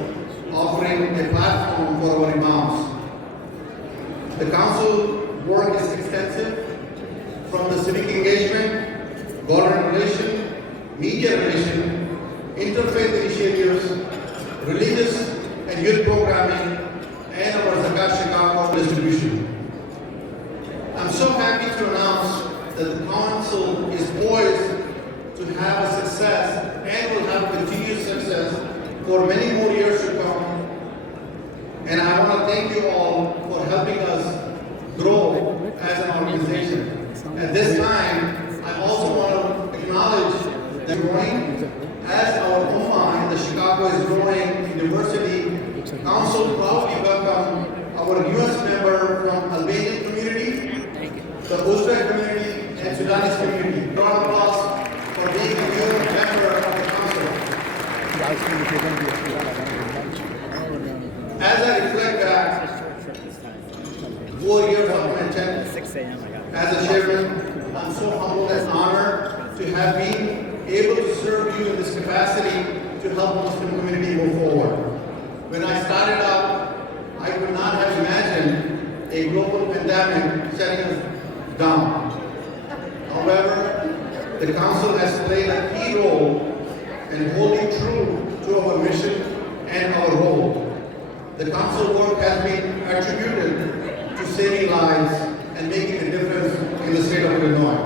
offering a platform for our imams. The council work is extensive, from the civic engagement, government relation, media relation, interfaith initiatives, religious and youth programming, and our Zakat Chicago distribution. I'm so happy to announce that the council is poised to have a success and will have continued success for many more years to come. And I want to thank you all for helping us grow as an organization. At this time, I also want to acknowledge that growing as our Ummah in the Chicago is growing in diversity. Council proudly welcome our newest member from Albanian community, the Uzbek community, and Sudanese community. Round of applause for being a new member of the council. As I reflect back 4 years of my tenure as a chairman, I'm so humbled and honored to have been able to serve you in this capacity to help the Muslim community move forward. When I started out, I could not have imagined a global pandemic shutting us down. However, the council has played a key role in holding true to our mission and our role. The council work has been attributed to saving lives and making a difference in the state of Illinois.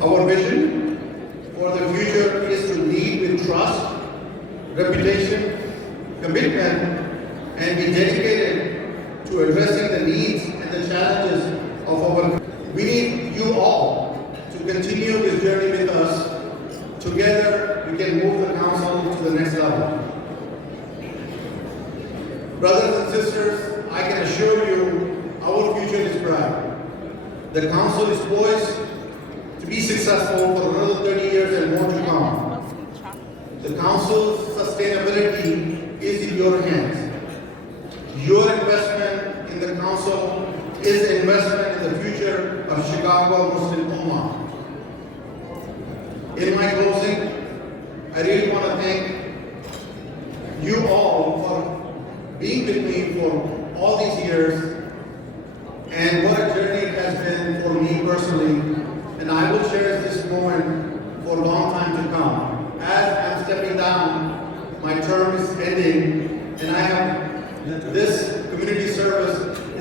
Our vision for the future is to lead with trust, reputation, commitment, and be dedicated to addressing the needs and the challenges of our. We need you all to continue this journey with us. Together, we can move the council to the next level. Brothers and sisters, I can assure you our future is bright. The council is poised to be successful for another 30 years and more to come. The council's sustainability is in your hands. Your investment in the council is an investment in the future of Chicago Muslim Ummah. In my closing, I really want to thank you all for being with me for all these years, and what a journey it has been for me personally. And I will cherish this moment for a long time.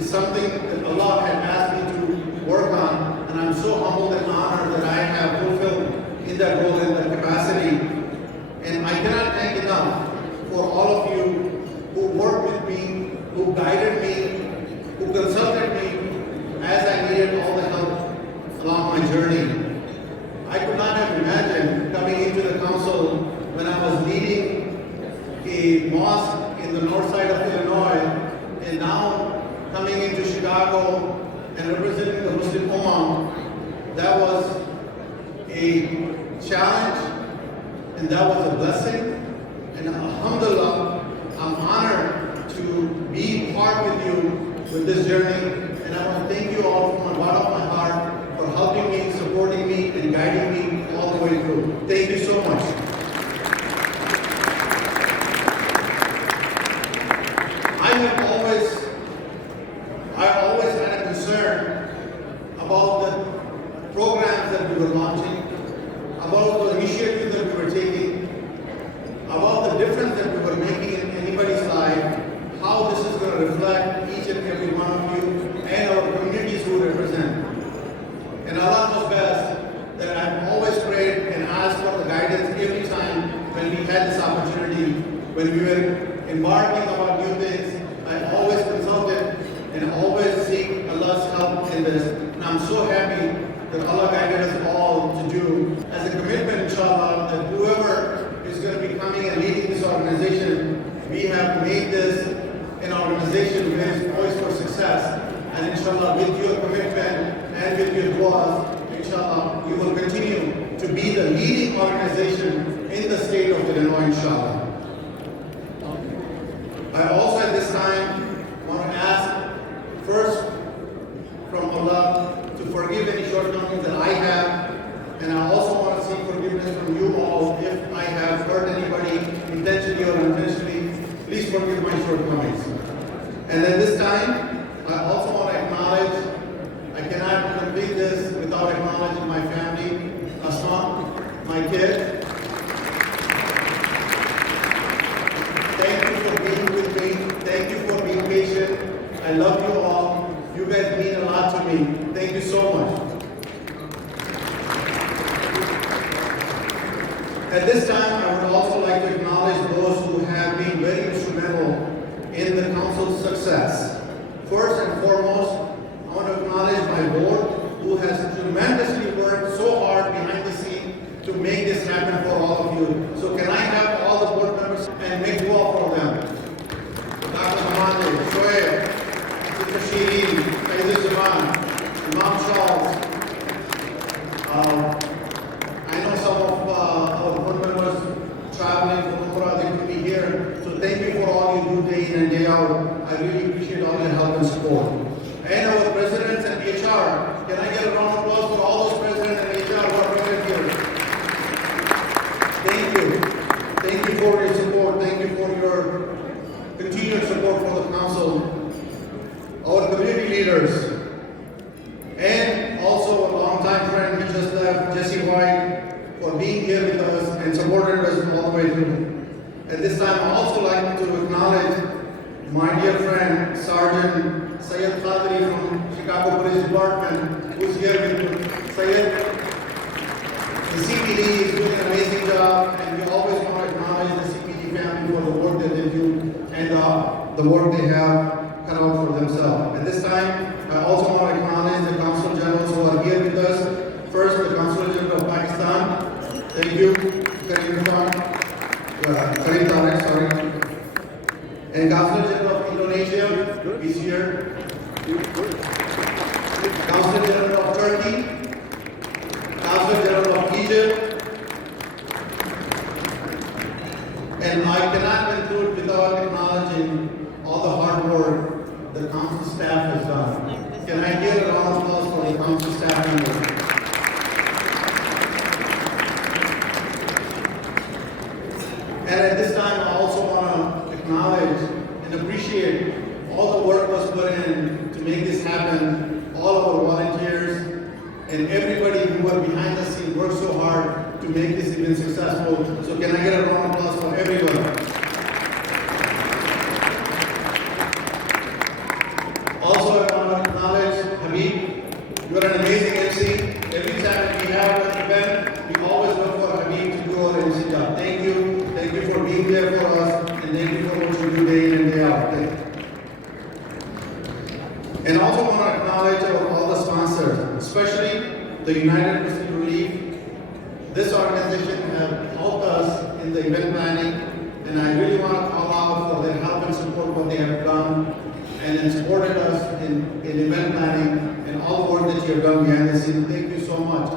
is something that Allah had asked me to work on, and I'm so humbled and honored that I have fulfilled in that role, in that capacity. And I cannot thank enough for all of you who worked with me, who guided me, who consulted me as I needed all the help along my journey. I could not have imagined coming into the council when I was leading a mosque in the north side of Illinois, and now coming into Chicago and representing the Muslim Ummah. That was a challenge, and that was a blessing. And alhamdulillah, I'm honored to be part with you with this journey. And I want to thank you all from the bottom of my heart for helping me, supporting me, and guiding me all the way through. Thank you so much. I always had a concern about the programs that we were launching, about the initiatives that we were taking, about the difference that we were making in anybody's life, how this is going to reflect each and every one of you and our communities who represent. And Allah knows best that I've always prayed and asked for the guidance every time when we had this opportunity, when we were embarking about new things. I always consulted and always seek Allah's help in this. And I'm so happy that Allah guided us all to do as a commitment, inshallah, that whoever is going to be coming and leading this organization, we have made this an organization that is poised for success. And inshallah, with your commitment and with your du'as, inshallah, you will continue to be the leading organization in the state of Illinois, inshallah. I also at this time want to ask first from Allah to forgive any shortcomings that I have, and I also want to seek forgiveness from you all if I have hurt anybody intentionally or unintentionally. Please forgive my shortcomings. And at this time, I also want to acknowledge, I cannot complete this without acknowledging my family, Asma, my kid. Thank you for being with me. Thank you for being patient. I love you all. You guys mean a lot to me. Thank you so much. At this time, I would also like to acknowledge those who have been very instrumental in the council's success. First and foremost, I want to acknowledge my board, who has tremendously worked so hard behind the scenes to make this happen for all of you. So can I have all the board members and make dua for them? Dr. Hamande, Shoaib, Mr. Shireen, Faisal Zaman, Imam Charles. I know some of our board members traveling from Umrah, they could be here. So thank you for all you do day in and day out. I really appreciate all your help and support. And our presidents and HR, can I get a round of applause for all those presidents and HR who are present here? Thank you. Thank you for your support. Thank you for your continued support for the council. Our community leaders, and also a longtime friend who just left, Jesse White, for being here with us and supporting us all the way through. At this time, I also like to acknowledge my dear friend, Sergeant Syed Qadri from Chicago Police Department, who's here with me. Syed, the CPD is doing an amazing job, and we always want to acknowledge the CPD family for the work that they do and the work they have cut out for themselves. At this time, I also want to acknowledge the Consul Generals who are here with us. First, the Consul General of Pakistan. Thank you, Karim Tarek, sorry. And Consul General of Indonesia is here. Consul General of Turkey. Consul General of Egypt. And I cannot conclude without acknowledging all the hard work the council staff has done. Can I give a round of applause for the council staff members? And at this time, I also want to acknowledge and appreciate all the work was put in to make this happen. All of our volunteers and everybody who were behind the scenes worked so hard to make this event successful. So can I get a round of applause for everyone? Also, And also want to acknowledge all the sponsors, especially the United Muslim Relief. This organization has helped us in the event planning, and I really want to call out for their help and support what they have done and then supported us in event planning and all the work that you have done behind the scenes. Thank you so much.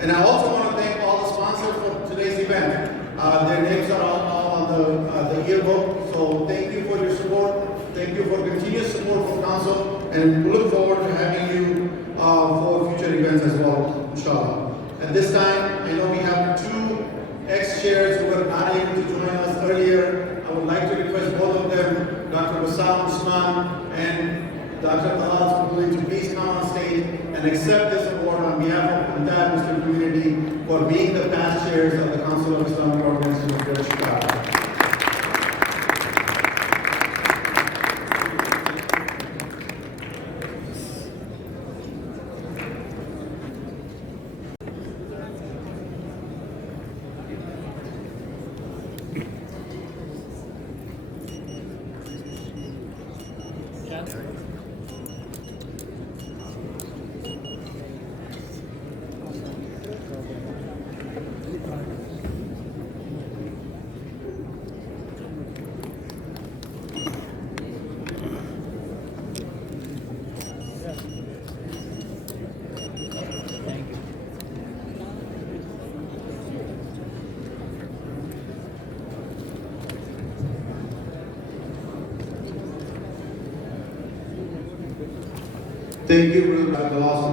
And I also want to thank all the sponsors for today's event. Their names are all on the yearbook, so thank you for your support. Thank you for continuous support from council, and we look forward to having you for future events as well, inshallah. At this time, I know we have two ex-chairs who were not able to join us earlier. I would like to request both of them, Dr. Bassam Usman and Dr. Talal Sabuli, to please come on stage and accept this award on behalf of the entire Muslim community for being the past chairs of the Council of Islamic Organizations of Greater Chicago. Thank you, Brother Gala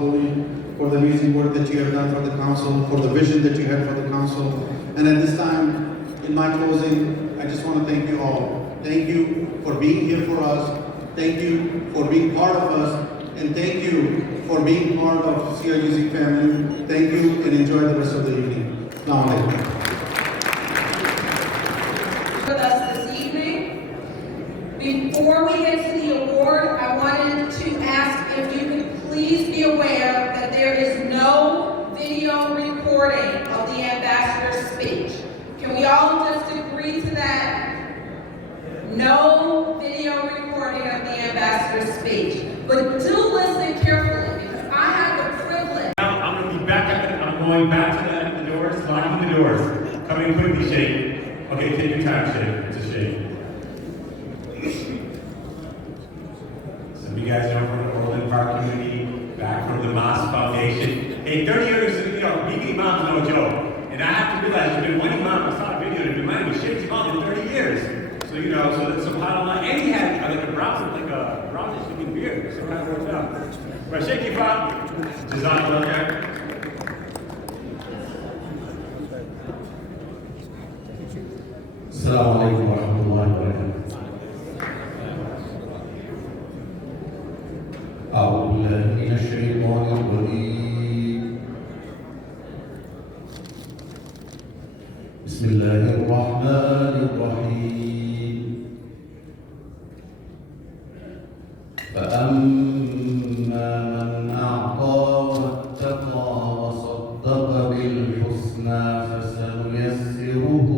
for the amazing work that you have done for the council, for the vision that you had for the council. And at this time, in my closing, I just want to thank you all. Thank you for being here for us. Thank you for being part of us. And thank you for being part of CIOGC family. Thank you, and enjoy the rest of the evening. Assalamu alaikum. With us this evening. Before we get to the award, I wanted to ask if you could please be aware that there is no video recording of the ambassador's speech. Can we all just agree to that? No video recording of the ambassador's speech. But do listen carefully, because I have the privilege. Now I'm going to be I'm going back to the doors, locking the doors. Coming quickly, shake. Okay, take your time, shake. It's a shake. Some of you guys know from the Orland Park community, back from the Mosque Foundation. Hey, 30 years, being imam is no joke. And I have to realize there's been one imam, I saw a video that reminded me, Sheikh's imam in 30 years. So, so subhanAllah, and he had like a brownish looking beard, so it kind of worked out. Right, Sheikh Ifat, Jazakallah khair. Assalamu alaikum wa rahmatullahi wa barakatuh. أعوذ بالله من الشيطان الرجيم. بسم الله الرحمن الرحيم. فأما من أعطى واتقى وصدق بالحسنى فسنيسره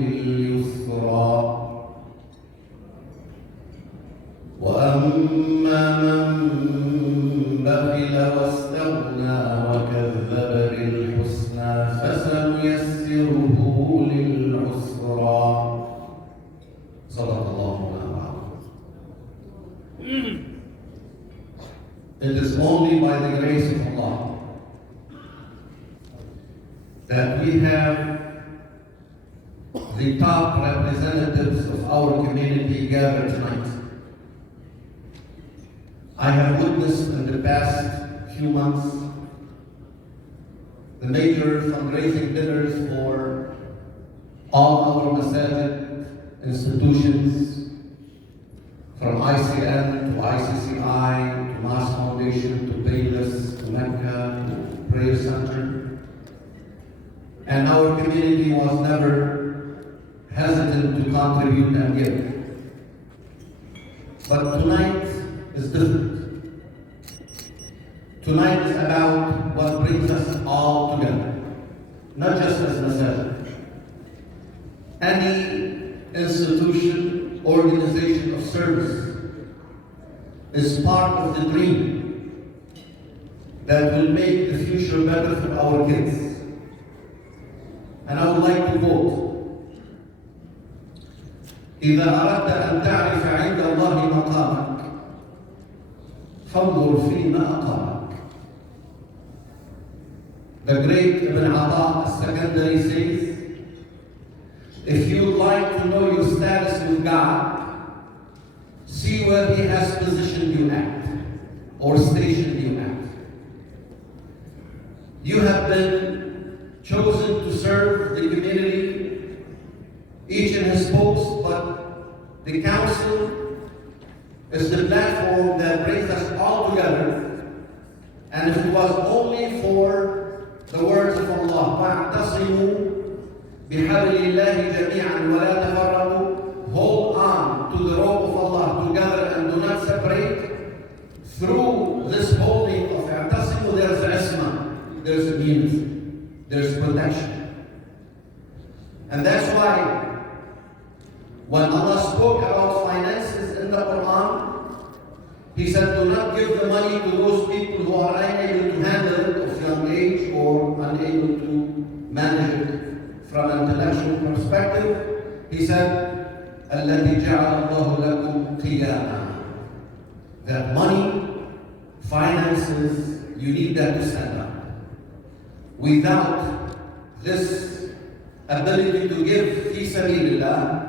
لليسرى وأما من بخل واستغنى وكذب بالحسنى فسنيسره للعسرى صدق الله العظيم. It is only by the grace of Allah that we have the top representatives of our community gathered tonight. I have witnessed in the past few months the major fundraising dinners for all our masajid institutions, from ICN to ICCI to Mass Foundation to Payless to Mecca to Prayer Center. And our community was never hesitant to contribute and give. But tonight is different. Tonight is about what brings us all together, not just as masajid. Any institution, organization of service is part of the dream that will make the future better for our kids. And I would like to quote, إذا أردت أن تعرف عند الله مقامك فانظر فيما أقامك. The great Ibn Ata Secondary says, if you would like to know your status with God, see where He has positioned you at, or stationed you at. You have been chosen to serve the community, each in his post, but the council is the platform that brings us all together. And if it was only for the words of Allah, وَاعْتَصِمُوا بِحَبْلِ اللَّهِ جَمِيعًا وَلَا تَفَرَّقُوا, hold on to the rope of Allah together and do not separate. Through this holding of اعتصموا, there's isma, there's immunity, there's protection. And that's why when Allah spoke about finances in the Quran, He said, do not give the money to those people who are unable to handle it of young age or unable to manage it from an intellectual perspective. He said, الَّذِي جَعَلَ اللَّهُ لَكُمْ قِيَامًا. That money, finances, you need that to stand up. Without this ability to give fi sabilillah,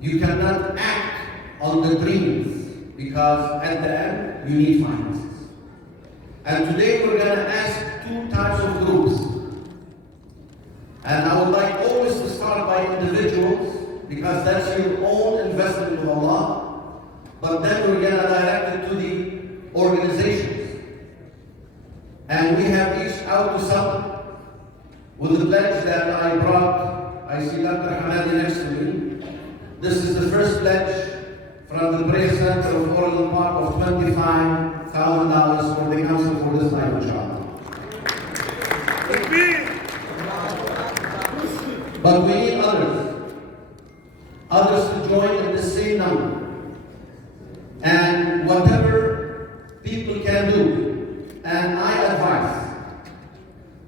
you cannot act on the dreams, because at the end you need finances. And today we're going to ask two types of groups. And I would like always to start by individuals, because that's your own investment with Allah. But then we're going to direct it to the organizations. And we have reached out to some with the pledge that I brought. I see Dr. Hamadi next to me. This is the first pledge from the Prayer Center of Orland Park of $25,000 for the council for this night, inshallah. But we need others to join in the same number. And whatever people can do, and I advise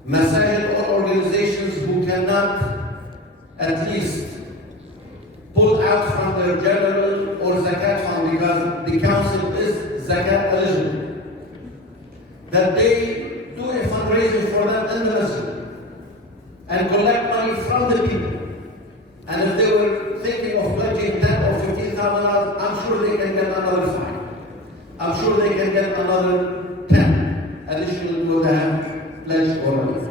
masajid or organizations who cannot at least pull out from their general or zakat fund, because the council is zakat eligible, that they do a fundraiser for them in the masjid and collect money from the people. And if they were thinking of pledging $10,000 or $15,000, I'm sure they can get another 5. I'm sure they can get another 10 additional to have pledged already.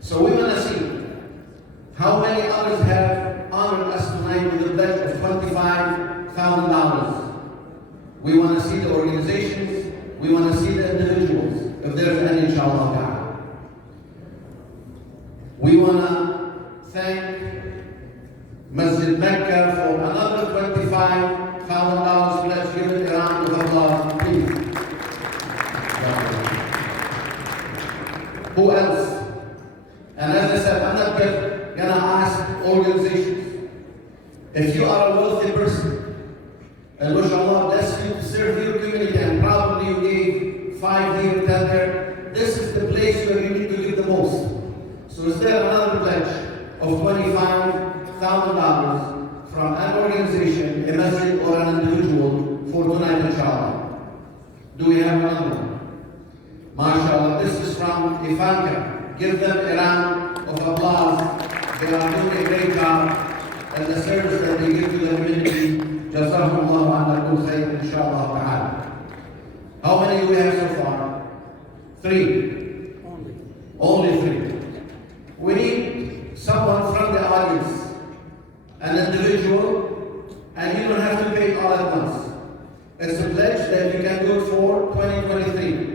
So we want to see how many others have honored us tonight with a pledge of $25,000. We want to see the organizations, we want to see the individuals, if there's any, inshallah ta'ala. We want to thank Masjid Mecca for another $25,000 pledge. Give it a round of applause, please. Who else? And as I said, I'm not going to ask organizations. If you are a wealthy person, and mashallah bless you to serve your community, and probably you gave 5 here, 10 there, this is the place where you need to give the most. So is there another pledge of $25,000 from an organization, a masjid, or an individual for tonight, inshallah? Do we have another one? MashaAllah, this is from Ifanka. Give them a round of applause. They are doing a great job, and the service that they give to the community. Jazakumullahu anna kull khayr, inshallah ta'ala. How many do we have so far? 3. Only 3. We need someone from the audience, an individual, and you don't have to pay all at once. It's a pledge that you can do for 2023.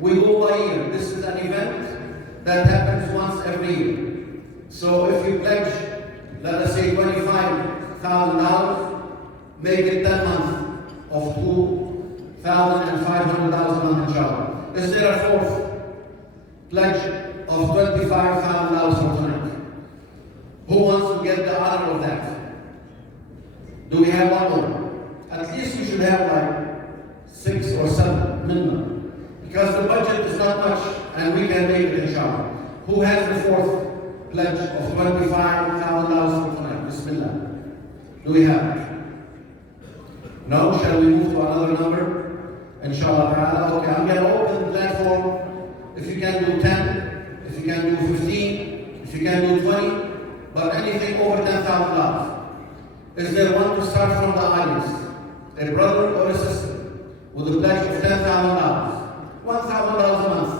We go by year. This is an event that happens once every year. So if you pledge, let us say $25,000, make it 10 months of $2,500 inshallah. Is there a fourth pledge of $25,000 for tonight? Who wants to get the honor of that? Do we have one more? At least we should have like minimum. Because the budget is not much and we can make it inshallah. Who has the fourth pledge of $25,000 for tonight? Bismillah. Do we have it? No? Shall we move to another number? Inshallah ta'ala. Okay, I'm going to open the platform. If you can do 10, if you can do 15, if you can do 20, but anything over $10,000. Is there one to start from the audience? A brother or a sister with a pledge of $10,000. $1,000 a month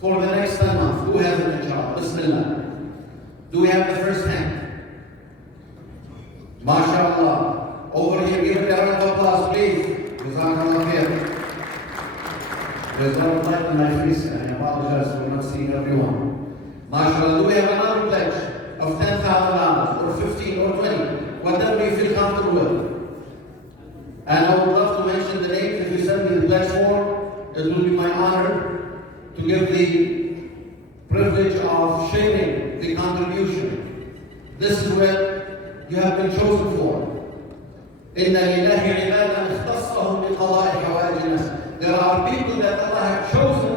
for the next 10 months. Who has it, inshallah? Bismillah. Do we have the first hand? MashaAllah. Over here, give it a round of applause, please. Jazakallah khair. There's no light in my face, and I apologize for not seeing everyone. MashaAllah. Do we have another pledge of $10,000 or 15 or 20? Whatever you feel comfortable with. And I would love to mention the names. If you send me the pledge form, it will be my honor to give the privilege of sharing the contribution. This is what you have been chosen for. إِنَّ لِلَّهِ عِبَادًا اخْتَصَّهُمْ بِقَضَاءِ حَوَائِجِ النَّاسِ. There are people that Allah has chosen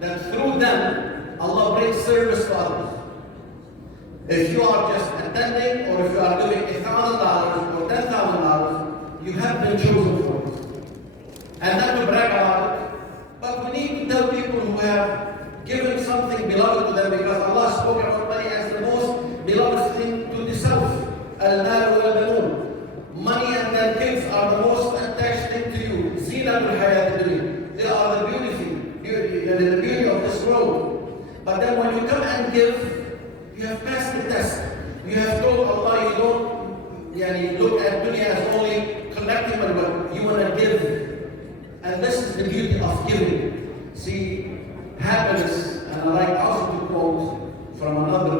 that through them Allah brings service to others. If you are just attending or if you are doing $1,000 or $10,000, you have been chosen for it. And not to brag about it, but we need to tell people who have given something beloved to them, because Allah spoke about money as the most beloved thing to the self. Al-mal wal-banun. Money and their kids are the most attached thing to you. Zinatul hayat dunya. They are the beauty of this world. But then when you come and give, you have passed the test. You have told Allah you don't look at dunya as only collecting money, but you want to give. And this is the beauty of giving. See, happiness, and I like also to quote from another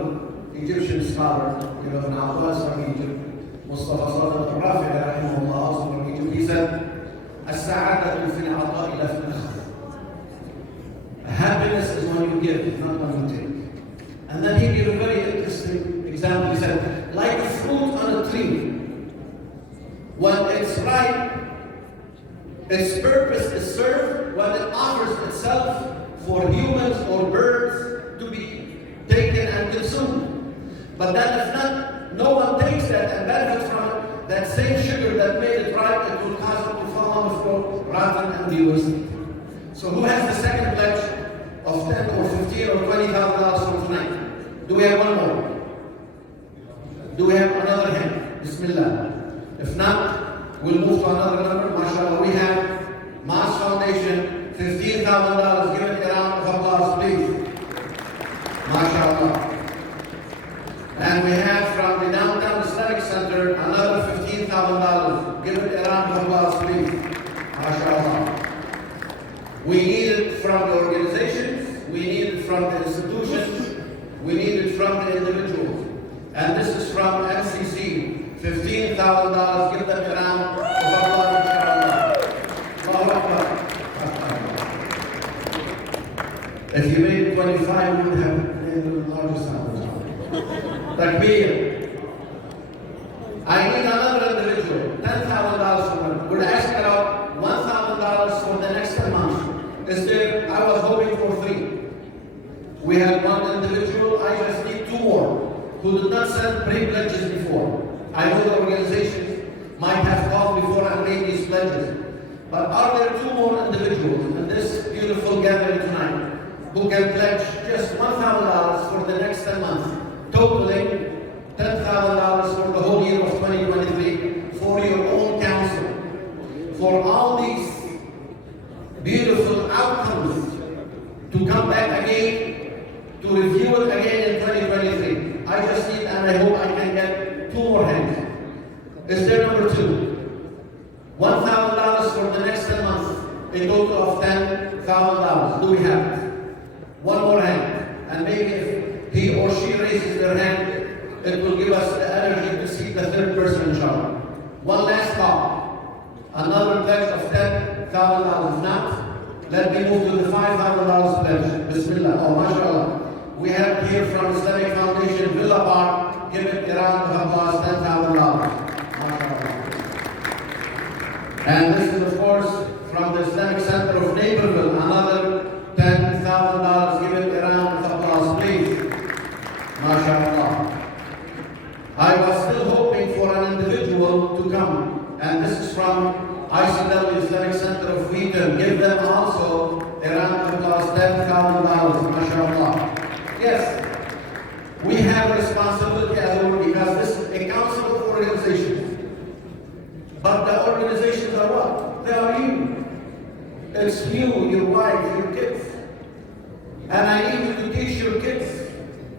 Egyptian scholar, Ibn Abbas from Egypt, Mustafa Sadat al-Rafi'i rahimahullah, also from Egypt. He said, "As-sa'adatu fil 'ata'i la fil akhdh." Happiness is when you give, not when you take. And then he gave a very interesting example. He said, like a fruit on a tree, when it's ripe, its purpose is served when it offers itself for humans or birds to be taken and consumed. But then if not, no one takes that and benefits from it. That same sugar that made it ripe, it will cause it to fall on the floor, rotten and be wasted. So who has the second pledge of $10 or $15 or $20,000 from tonight? Do we have one more? Do we have another hand? Bismillah. If not, we'll move to another number. MashaAllah, we have Mass Foundation, $15,000. Give it a round of applause, please. MashaAllah. And we have from the Downtown Islamic Center another $15,000. Give it a round of applause, please. MashaAllah. We need it from the organizations, we need it from the institutions, we need it from the individuals. And this is from MCC, $15,000. Give them a round of applause, inshallah. Allahu Akbar. If you made 25, you would have a larger sound. Takbir. I need another individual, $10,000 from them. We're asking about $1,000 for the next 10 months. I was hoping for 3. We had one individual, I just need 2 more, who did not send pre-pledges before. I know the organizations might have called before and made these pledges. But are there 2 more individuals in this beautiful gathering tonight who can pledge just $1,000 for the next 10 months, totaling $10,000 for the whole year of 2023 for your own council, for all these beautiful outcomes to come back again, to review it again in 2023. I just need, and I hope I can get 2 more hands. Is there number 2? $1,000 for the next 10 months, a total of $10,000. Do we have it? 1 more hand. And maybe if he or she raises their hand, it will give us the energy to see the 3rd person, inshallah. One last call. Another pledge of $10,000. If not, let me move to the $5,000 pledge. Bismillah. Oh, mashallah. We have here from Islamic Foundation, Villa Park. Give it a round of applause, $10,000. MashaAllah. And this is, of course, from the Islamic Center of Neighborhood It's you, your wife, your kids. And I need you to teach your kids.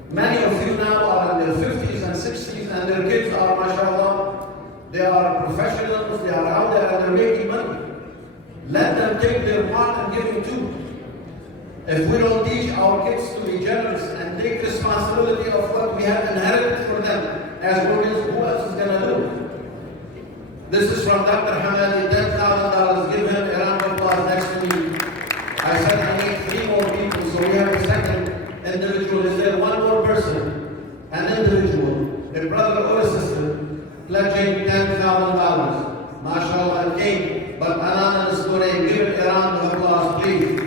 Many of you now are in their 50s and 60s, and their kids are, mashallah, they are professionals, they are out there and they're making money. Let them take their part and give it too. If we don't teach our kids to be generous and take responsibility of what we have inherited from them as Muslims, who else is going to do it? This is from Dr. Hamadi, $10,000. Give him a round of applause next to me. I said I need 3 more people, so we have a second individual. Is there one more person, an individual, a brother or a sister, pledging $10,000? MashaAllah, came, but anonymous donate. Give it a round of applause, please.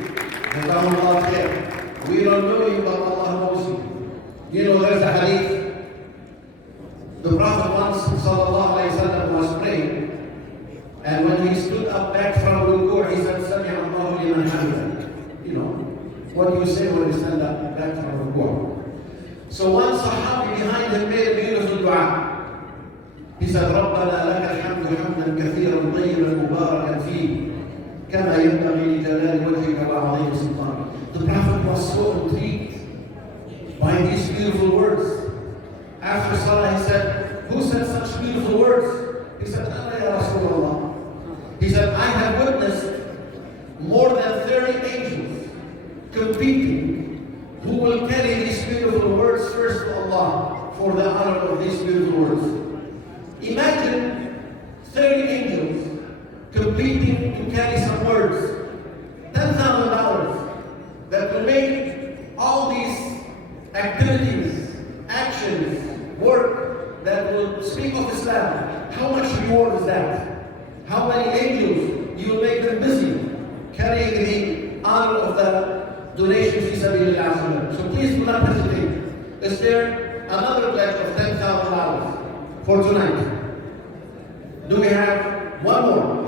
We don't know you, but Allah knows you. You know, there's a hadith. The Prophet once, sallallahu alayhi wa sallam, was praying, and when he stood up back from ruku', he said, Sami Allahu liman hamidah. You know, what do you say when you stand up back from ruku'? So one Sahabi behind him made a beautiful dua. He said, رَبَّنَا لَكَ الْحَمْدُ حَمْدًا كَثِيرًا طَيِّبًا مُبَارَكًا فِيهِ كَمَا يَنبَغِي لِجَلَالِ وَجْهِكَ وَعَظِيمِ سُلْطَانِكَ. The Prophet was so intrigued by these beautiful words. After Salah, he said, who said such beautiful words? He said, Ana ya Rasulullah. He said, I have witnessed more than 30 angels competing who will carry these beautiful words first to Allah for the honor of these beautiful words. Imagine 30 angels competing to carry some words, $10,000, that will make all these activities, actions, work that will speak of Islam. How much reward is that? How many angels you will make them busy carrying the honor of the donation fi sabilillah. So please do not hesitate. Is there another pledge of $10,000 for tonight? Do we have one more?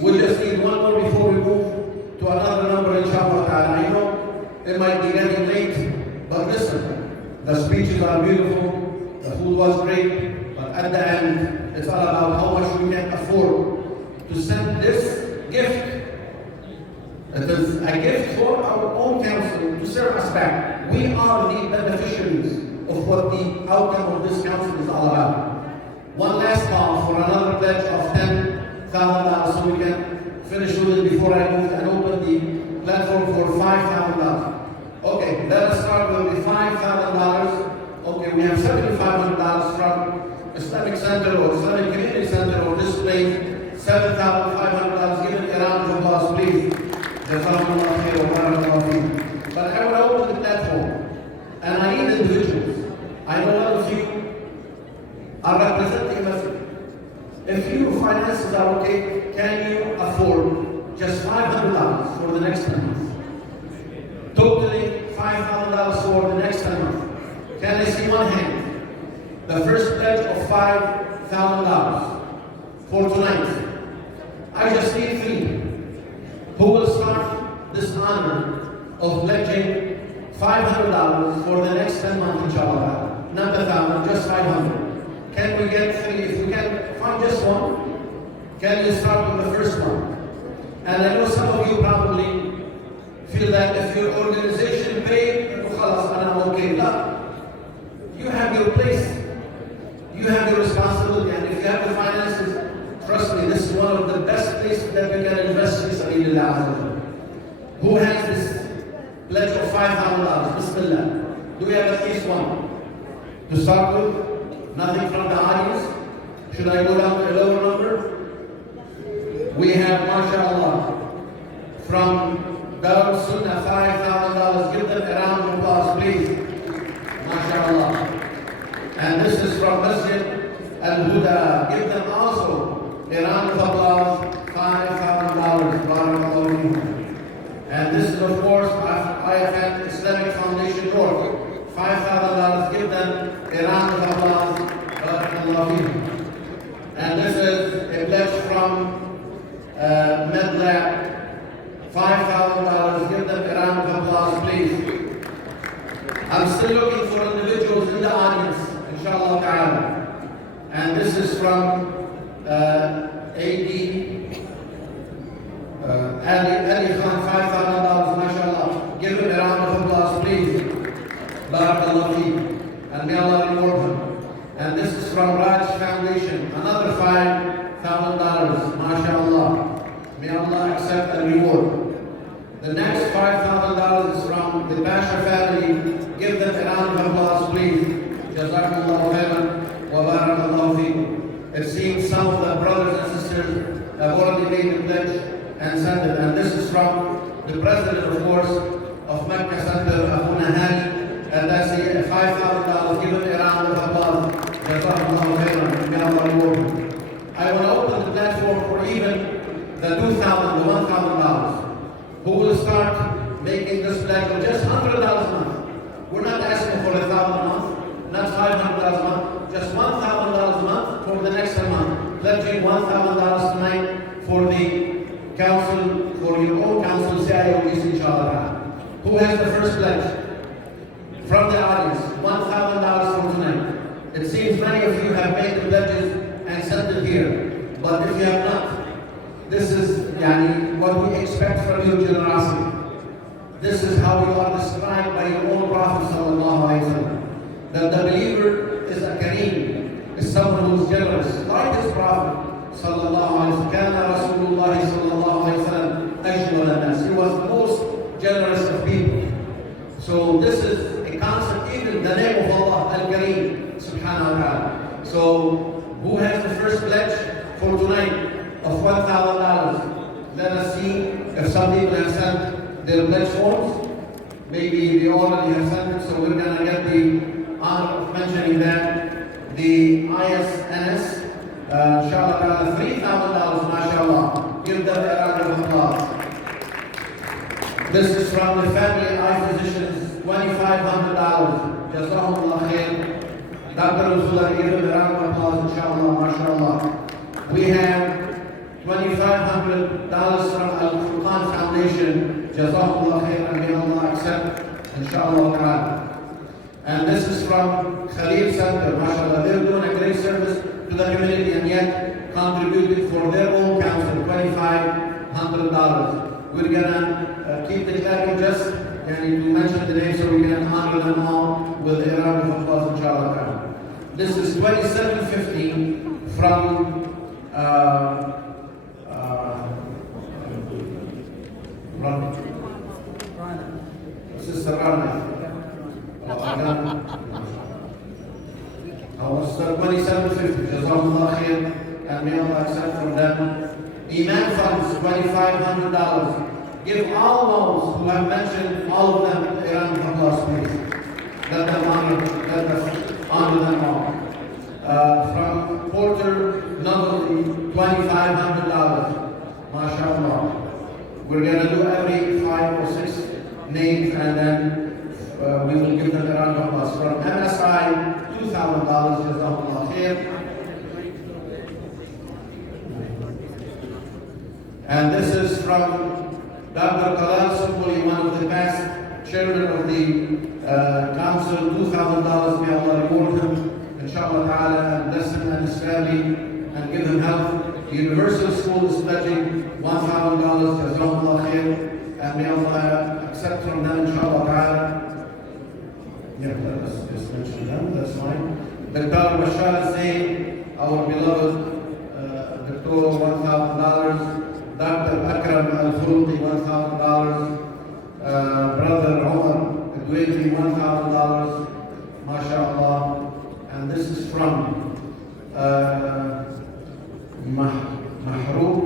We just need one more before we move to another number, inshallah ta'ala. I know it might be getting late, but listen, the speeches are beautiful, the food was great, but at the end, it's all about how much we can afford to send this gift. It is a gift for our own council to serve us back. We are the beneficiaries of what the outcome of this council is all about. One last call for another pledge of $10,000 so we can finish with it before I move and open the platform for $5,000. Okay, let us start with the $5,000. Okay, we have $7,500 from Islamic Center or Islamic Community Center or this place. $7,500. Give it a round of applause, please. Jazakumullah khair wa barakallahu feekum. But I will open the platform, and I need individuals. I know all of you are representing a message. If your finances are okay, can you afford just $500 for the next 10 months? Totally $5,000 for the next 10 months. Can I see one hand? The first pledge of $5,000 for tonight. I just need 3. Who will start this honor of pledging $500 for the next 10 months, inshallah? Not 1,000, just 500. Can we get 3? If we can find just one, can you start with the first one? And I know some of you probably feel that if your organization paid, I'm okay. No. You have your place. You have your responsibility. And if you have the finances, trust me, this is one of the best places that we can invest in sabilillah. Who has this pledge of $5,000? Bismillah. Do we have at least one? To start with? Nothing from the audience? Should I go down to a lower number? We have, mashallah, from Darul Sunnah, $5,000. Give them a round of applause, please. Mashallah. And this is from Masjid Al-Huda. Give them also a round of applause, $5,000. Barakallahu feekum. And this is, of course, IFN Islamic Foundation North. $5,000. Give them a round of applause. Barakallahu feekum. And this is a pledge from MedLab. $5,000. Give them a round of applause, please. I'm still looking for individuals in the audience, inshallah ta'ala. And this is from Ali Ali Khan, $5,000, mashallah. Give him a round of applause, please. Barakallahu feek. And may Allah reward him. And this is from Raj Foundation, another $5,000, mashallah. May Allah accept and reward. The next $5,000 is from the Basha family. Give them a round of applause, please. Jazakumullahu khairan wa barakallahu feekum. It seems some of the brothers and sisters have already made the pledge and sent it. And this is from the president, of course, of Mecca Center, Abu Nahani. And that's the $5,000. Give him a round of applause. Jazakumullahu khairan. May Allah reward him. I want to open the platform for even the $2,000, the $1,000. Who will start making this pledge of just $100 a month. We're not asking for $1,000 a month, not $500 a month, just $1,000 a month for the next month. Pledging $1,000 tonight for the council, for your own council, CIOGC, inshallah. Who has the first pledge? From the audience, $1,000 for tonight. It seems many of you have made the pledges and sent it here, but if you have not, this is what we expect from your generosity. This is how you are described by your own Prophet sallallahu alaihi wasallam. That the believer is a kareem, is someone who is generous, like his Prophet sallallahu alaihi wasallam. Kana Rasulullah sallallahu alaihi wasallam ajwal an-nas. He was the most generous of people. So this is a concept, even the name of Allah, Al-Kareem, subhanahu wa ta'ala. So who has the first pledge for tonight? Of $1,000. Let us see if some people have sent their pledge forms. Maybe they already have sent it, so we're going to get the honor of mentioning that. The ISNS, inshallah, $3,000, mashallah. Give them a round of applause. This is from the family eye physicians, $2,500. Jazahumullah khair. Dr. Usullah, give them a round of applause, inshallah, mashallah. We have $2,500 from Al-Furqan Foundation. Jazakumullah khair, and may Allah accept, inshallah ta'ala. And this is from Khalil Center, mashallah. They're doing a great service to the community and yet contributed for their own council, $2,500. We're gonna keep the clapping just to mention the names so we can honor them all with a round of applause, inshallah ta'ala. This is $2,750 from Sister Rana. $2,750. Jazakumullah khair, and may Allah accept from them. Iman funds, $2,500. Give all those who have mentioned, all of them, a round of applause, please. Let them honor them all. From Porter Novelty, $2,500. MashaAllah. We're going to do every 5 or 6 names and then we will give them a round of applause. From MSI, $2,000. Jazakumullah khair. And this is from Dr. Gala, one of the past chairman of the council, $2,000. May Allah reward him, inshallah ta'ala, and bless him and his family and give him health. The Universal School is pledging $1,000. Jazakumullah khair. And may Allah accept from them, inshallah ta'ala. Yeah, let us just mention them, that's fine. Dr. Bashar Zain, our beloved Dr. $1,000. Dr. Akram Al-Khulti, $1,000. Brother Omar Adwaiti, $1,000. MashaAllah. And this is from Mahroub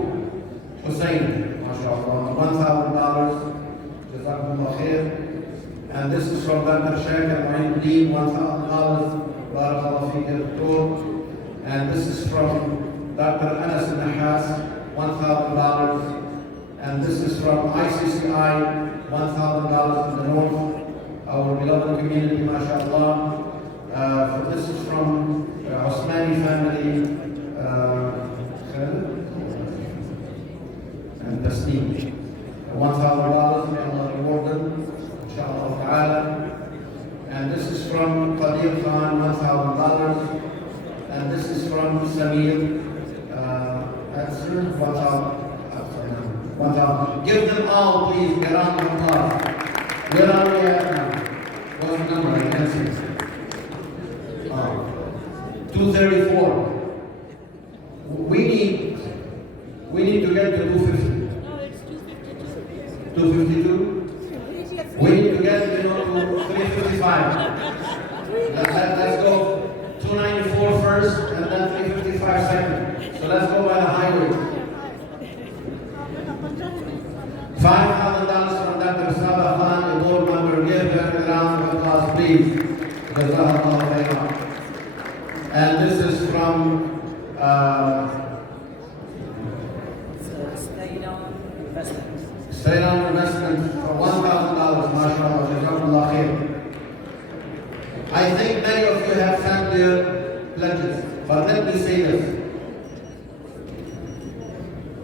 Hussein, MashaAllah, $1,000. Jazakumullah khair. And this is from Dr. Shakir Mu'in, $1,000. Barakallahu feek, Dr. And this is from Dr. Anas Nahas, $1,000. And this is from ICCI, $1,000 in the north, our beloved community, mashallah. This is from Osmani family, and Tasneem. $1,000, may Allah reward them, inshallah ta'ala. And this is from Qadir Khan, $1,000. And this is from Samir. $1,000. Give them all all, please, a round of applause. Where are we at now? What's the number? I can't see. 234. We need to get to 250. 252. We need to get to 355. Let's go 294 first and then 355 second. So let's go by the highway. $5,000 from Dr. Sabah Khan, a board member. Give her a round of applause, please. Jazakallah khairan. And this is from State on investment for $1,000, mashallah, jazakallah khair. I think many of you have sent their pledges, but let me say this.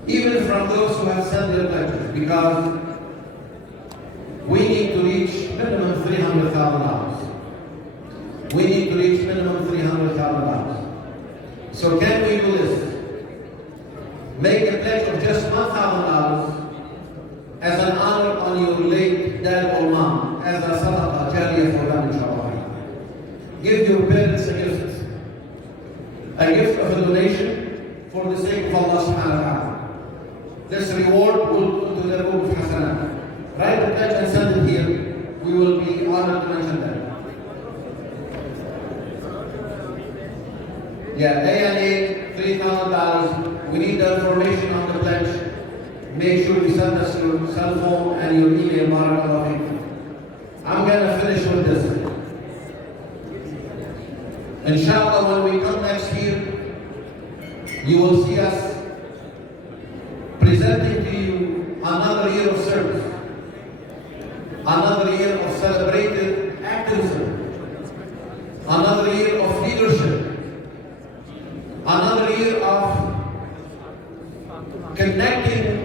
Even from those who have sent their pledges, because we need to reach minimum $300,000. We need to reach minimum $300,000. So can we do this? Make a pledge of just $1,000 as an honor on your late dad or mom, as a sadaqah jariyah for them, inshallah. Give your parents a gift of a donation for the sake of Allah subhanahu wa ta'ala. This reward will go to the book of Hasanat. Write the pledge and send it here. We will be honored to mention that. Yeah, A&A, $3,000. We need the information on the pledge. Make sure you send us your cell phone and your email, barakallahu feekum. I'm going to finish with this. Inshallah, when we come next year, you will see us presenting to you another year of service, another year of celebrated activism, another year of leadership, another year of connecting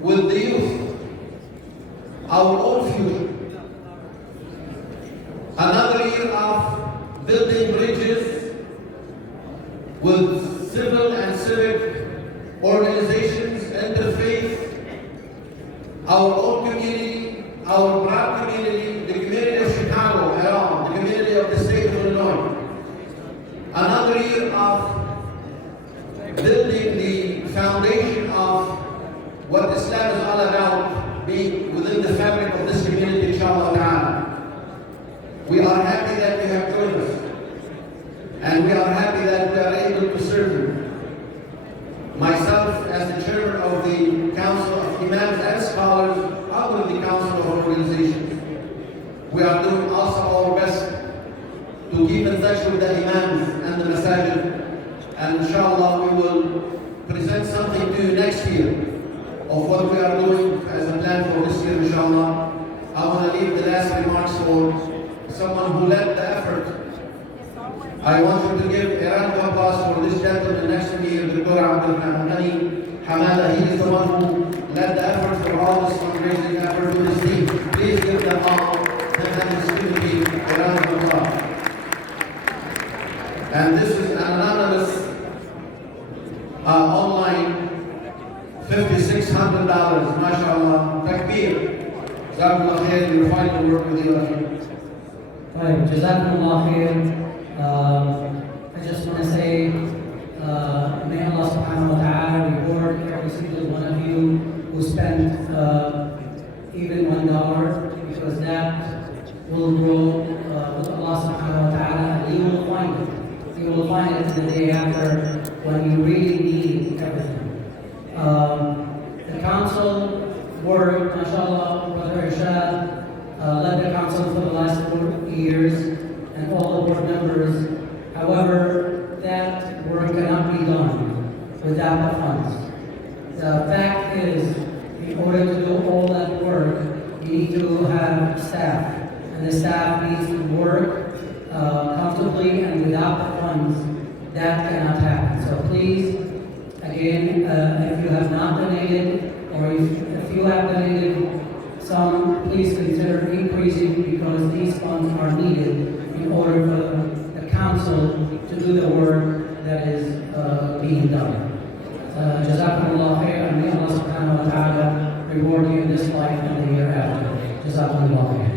with the youth, our own future, another year of building bridges with civil and civic organizations, interfaith, our own community, our broad community, the community of Chicago at all, the community of the state of Illinois. Another year of building the foundation of what Islam is all about, being within the fabric of this community, inshallah ta'ala. We are happy that you have joined us, and we are happy that we are able to serve you. Myself, as the chairman of the Council of Imams and Scholars under the Council of Organizations, we are doing also our best to keep in touch with the Imams and the Masajid, and inshallah we will present something to you next year of what we are doing as a plan for this year, inshallah. I want to leave the last remarks for someone who led the effort. I want you to give a round of applause for this gentleman next to me, Dr. Abdul Hamada. He is the one who led the effort for all this fundraising effort with his team. Please give them all and his community a round of applause. And this is an anonymous online $5,600, mashallah, takbir. Jazakumullah khair, you're fine to work with you. Right, Jazakumullah khair. I just want to say, may Allah subhanahu wa ta'ala reward every single one of you who spent even $1, because that will grow with Allah subhanahu wa ta'ala, and you will find it. You will find it the day after when you really need everything. The council worked, mashallah, Brother Irshad led the council for the last 4 years, and all the board members. However, that work cannot be done without the funds. The fact is, in order to do all that work, you need to have staff, and the staff needs to work comfortably, and without the funds, that cannot happen. So please, again, if you have not donated, or if you have donated some, please consider increasing, because these funds are needed in order for the council to do the work that is being done. Jazakumullah khair, and may Allah subhanahu wa ta'ala reward you in this life and the year after. Jazakumullah khair.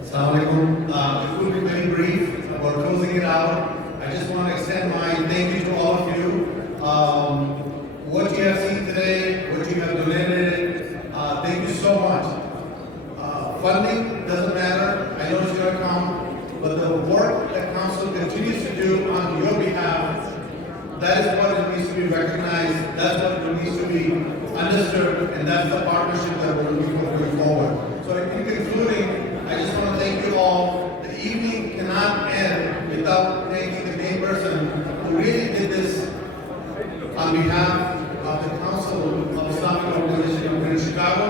Assalamualaikum. It will be very brief. We're closing it out. I just want to extend my thank you to all of you. What you have seen today, what you have donated, thank you so much. Funding doesn't matter. I know it's going to come, but the work that council continues to do on your behalf, that is what needs to be recognized. That's what needs to be understood, and that's the partnership that we're looking for going forward. So in concluding, I just want to thank you all. The evening cannot end without thanking the main person who really did this on behalf of the Council of Islamic Organization in Chicago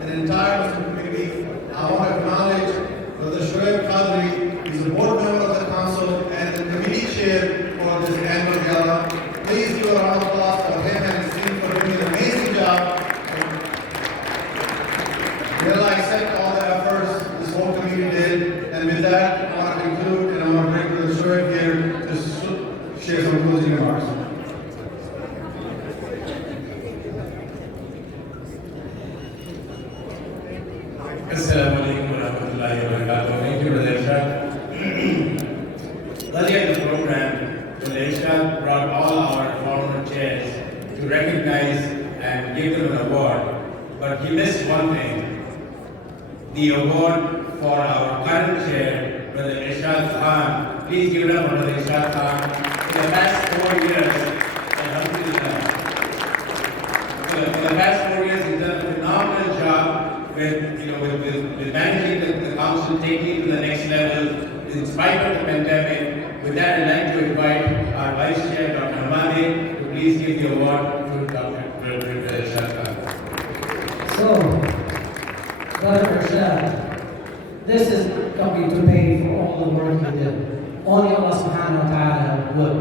and the entire Muslim community. I want to acknowledge Brother Shoaib Qadri. He's a board member of the council and the committee chair for this annual gala. Please give a round of applause for him and his team for doing an amazing job. We'll accept all the efforts this whole community did. And with that, I want to conclude and I want to bring Brother Shoaib here to share some closing remarks. Assalamu alaikum wa rahmatullahi wa barakatuh. Thank you, Brother Irshad. Earlier in the program, Brother Irshad brought all our former chairs to recognize and give them an award. But he missed one thing. The award for our current chair, Brother Irshad Khan. Please give it up for Brother Irshad Khan. In the past 4 years, alhamdulillah. For the past 4 years, he's done a phenomenal job with managing the council, taking it to the next level, in spite of the pandemic. With that, I'd like to invite our Vice Chair, Dr. Hamadi, to please give the award to Dr. Irshad Khan. So, Brother Irshad, this is coming to pay for all the work you did. Only Allah subhanahu wa ta'ala would.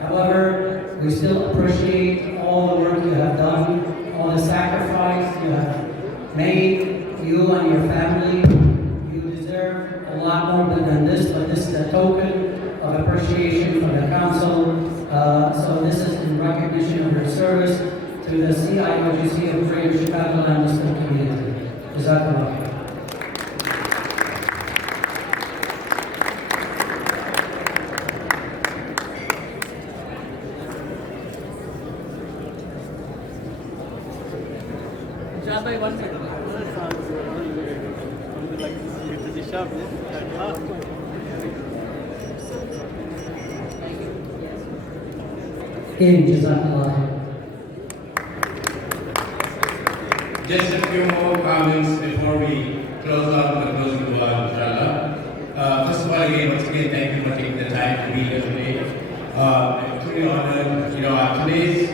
However, we still appreciate all the work you have done, all the sacrifice you have made, you and your family. You deserve a lot more than this, but this is a token of appreciation from the council. So this is in recognition of your service to the CIOGC of Greater Chicagoland Muslim community. Jazakallah. Just a few more comments before we close out with the closing dua, inshallah. First of all, once again, thank you for taking the time to be here today. I'm truly honored. Our today's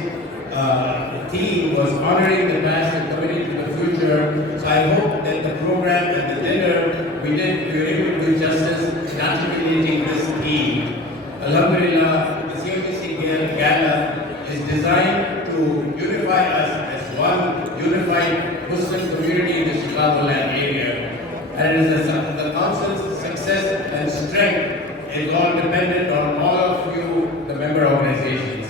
theme was honoring the past and committing to the future. So I hope that the program and the dinner we were able to do justice in articulating this theme. Alhamdulillah, the CIOGC Gala is designed to unify us as one unified Muslim community in the Chicagoland area. And the council's success and strength is all dependent on all of you, the member organizations.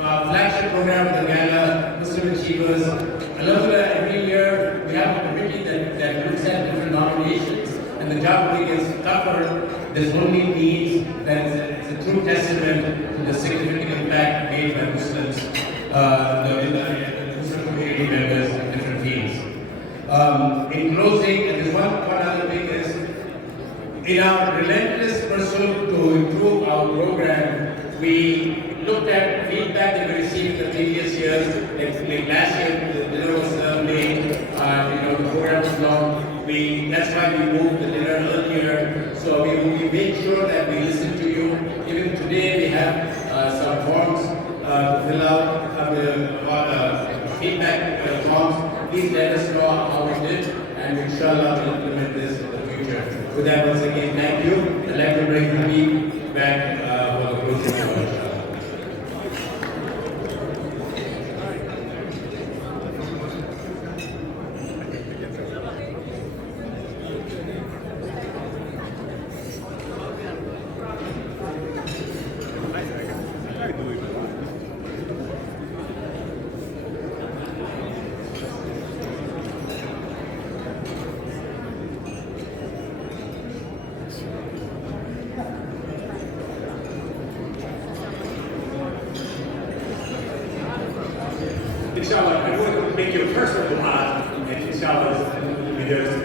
Our flagship program of the Gala, Muslim Achievers, alhamdulillah, every year we have a committee that looks at different nominations, and the job gets tougher. This only means that it's a true testament to the significant impact made by Muslims, the Muslim community members in different fields. In closing, and there's one other thing is, in our relentless pursuit to improve our program, we looked at feedback that we received in the previous years. Like last year, the dinner was late, the program was long. That's why we moved the dinner earlier. So we made sure that we listen to you. Even today, we have some forms to fill out, the feedback forms. Please let us know how we did, and inshallah we'll implement this in the future. With that, once again, thank you. I'd like to bring Habib back for the closing remarks. first of the and inshallah, there's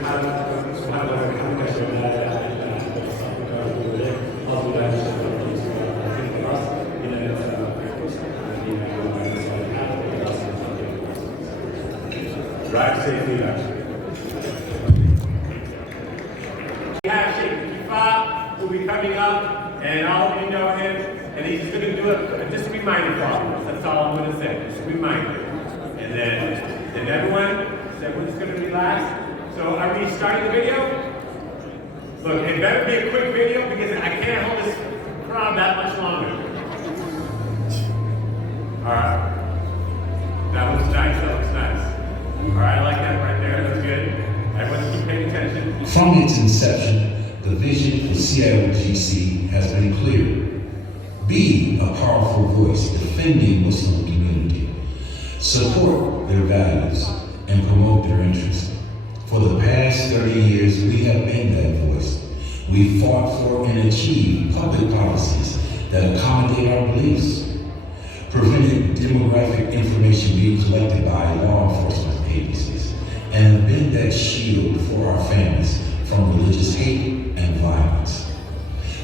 Drive safely, We have Sheikh Kifa, who will be coming up, and all of you know him, and he's just going to do just a reminder for all of us. That's all I'm going to say, just a reminder. And then everyone's going to relax. So are we starting the video? Look, it better be a quick video because I can't hold this crowd that much longer. All right. That was nice, All right, I like that right there, that's good. Everyone keep paying attention. From its inception, the vision for CIOGC has been clear. Be a powerful voice defending Muslim community. Support their values and promote their interests. For the past 30 years, we have been that voice. We fought for and achieved public policies that accommodate our beliefs, prevented demographic information being collected by law enforcement agencies, and have been that shield for our families from religious hate and violence.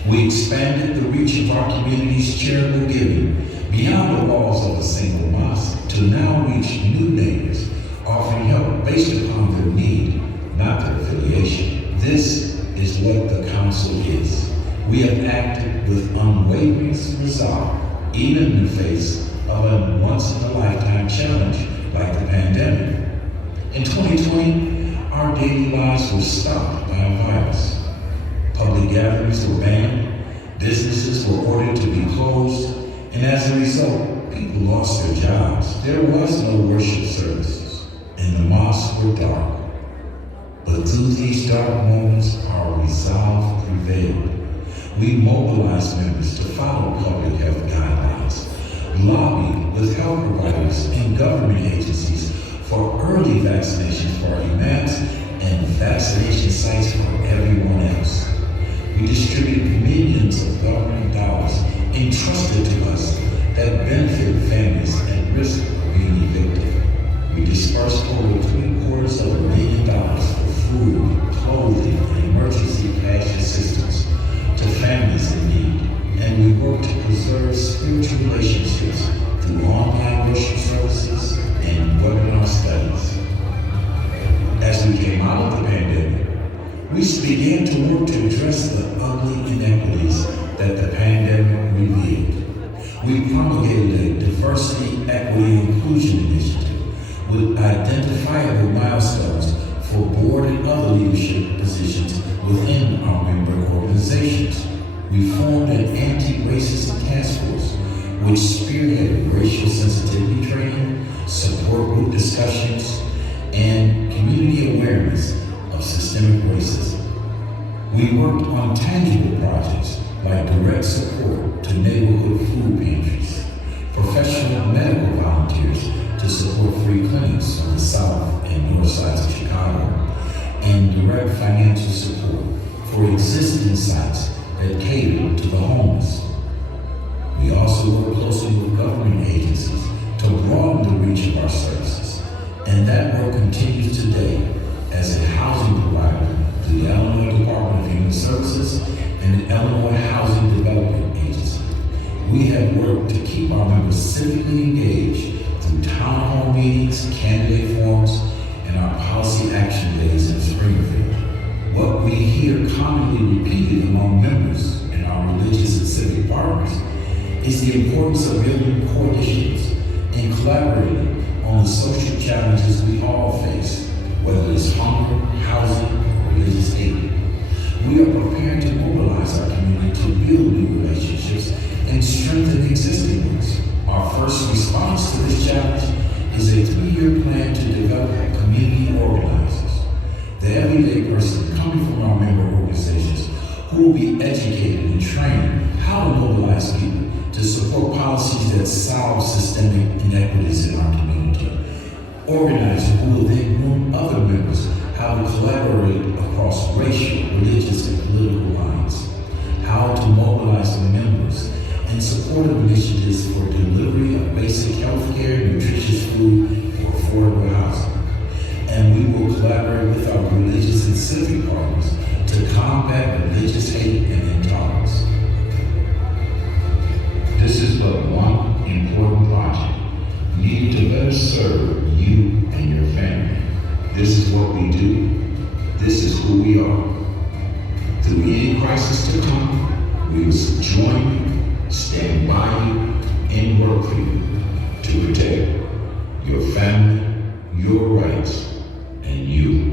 We expanded the reach of our community's charitable giving beyond the walls of a single mosque to now reach new neighbors, offering help based upon their need, not their affiliation. This is what the council is. We have acted with unwavering resolve, even in the face of a once-in-a-lifetime challenge like the pandemic. In 2020, our daily lives were stopped by a virus. Public gatherings were banned, businesses were ordered to be closed, and as a result, people lost their jobs. There was no worship services, and the mosques were dark. But through these dark moments, our resolve prevailed. We mobilized members to follow public health guidelines, lobbied with health providers and government agencies for early vaccinations for imams and vaccination sites for everyone else. We distributed millions of government dollars entrusted to us that benefit families at risk of being evicted. We dispersed over $750,000 for food, clothing, and emergency cash assistance to families in need, and we worked to preserve spiritual relationships through online worship services and webinar studies. As we came out of the pandemic, we began to work to address the ugly inequities that the pandemic revealed. We promulgated a diversity, equity, and inclusion initiative with identifiable milestones for board and other leadership positions within our member organizations. We formed an anti-racist task force which spearheaded racial sensitivity training, support group discussions, and community awareness of systemic racism. We worked on tangible projects like direct support to neighborhood food pantries, professional medical volunteers to support free clinics on the south and north sides of Chicago, and direct financial support for existing sites that cater to the homeless. We also work closely with government agencies to broaden the reach of our services, and that work continues today as a housing provider through the Illinois Department of Human Services and the Illinois Housing Development Agency. We have worked to keep our members civically engaged through town hall meetings, candidate forums, and our policy action days in Springfield. What we hear commonly repeated among members and our religious and civic partners is the importance of building coalitions and collaborating on the social challenges we all face, whether it's hunger, housing, or religious hate. We are prepared to mobilize our community to build new relationships and strengthen existing ones. Our first response to this challenge is a 3-year plan to develop community organizers, the everyday person coming from our member organizations who will be educated and trained how to mobilize people to support policies that solve systemic inequities in our community. Organizers who will then groom other members how to collaborate across racial, religious, and political lines, how to mobilize members in support of initiatives for delivery of basic health care, nutritious food, or affordable housing. specific partners to combat religious hate and intolerance. This is but one important project needed to better serve you and your family. This is what we do. This is who we are. Through any crisis to come, we will join you, stand by you, and work for you to protect your family, your rights, and you.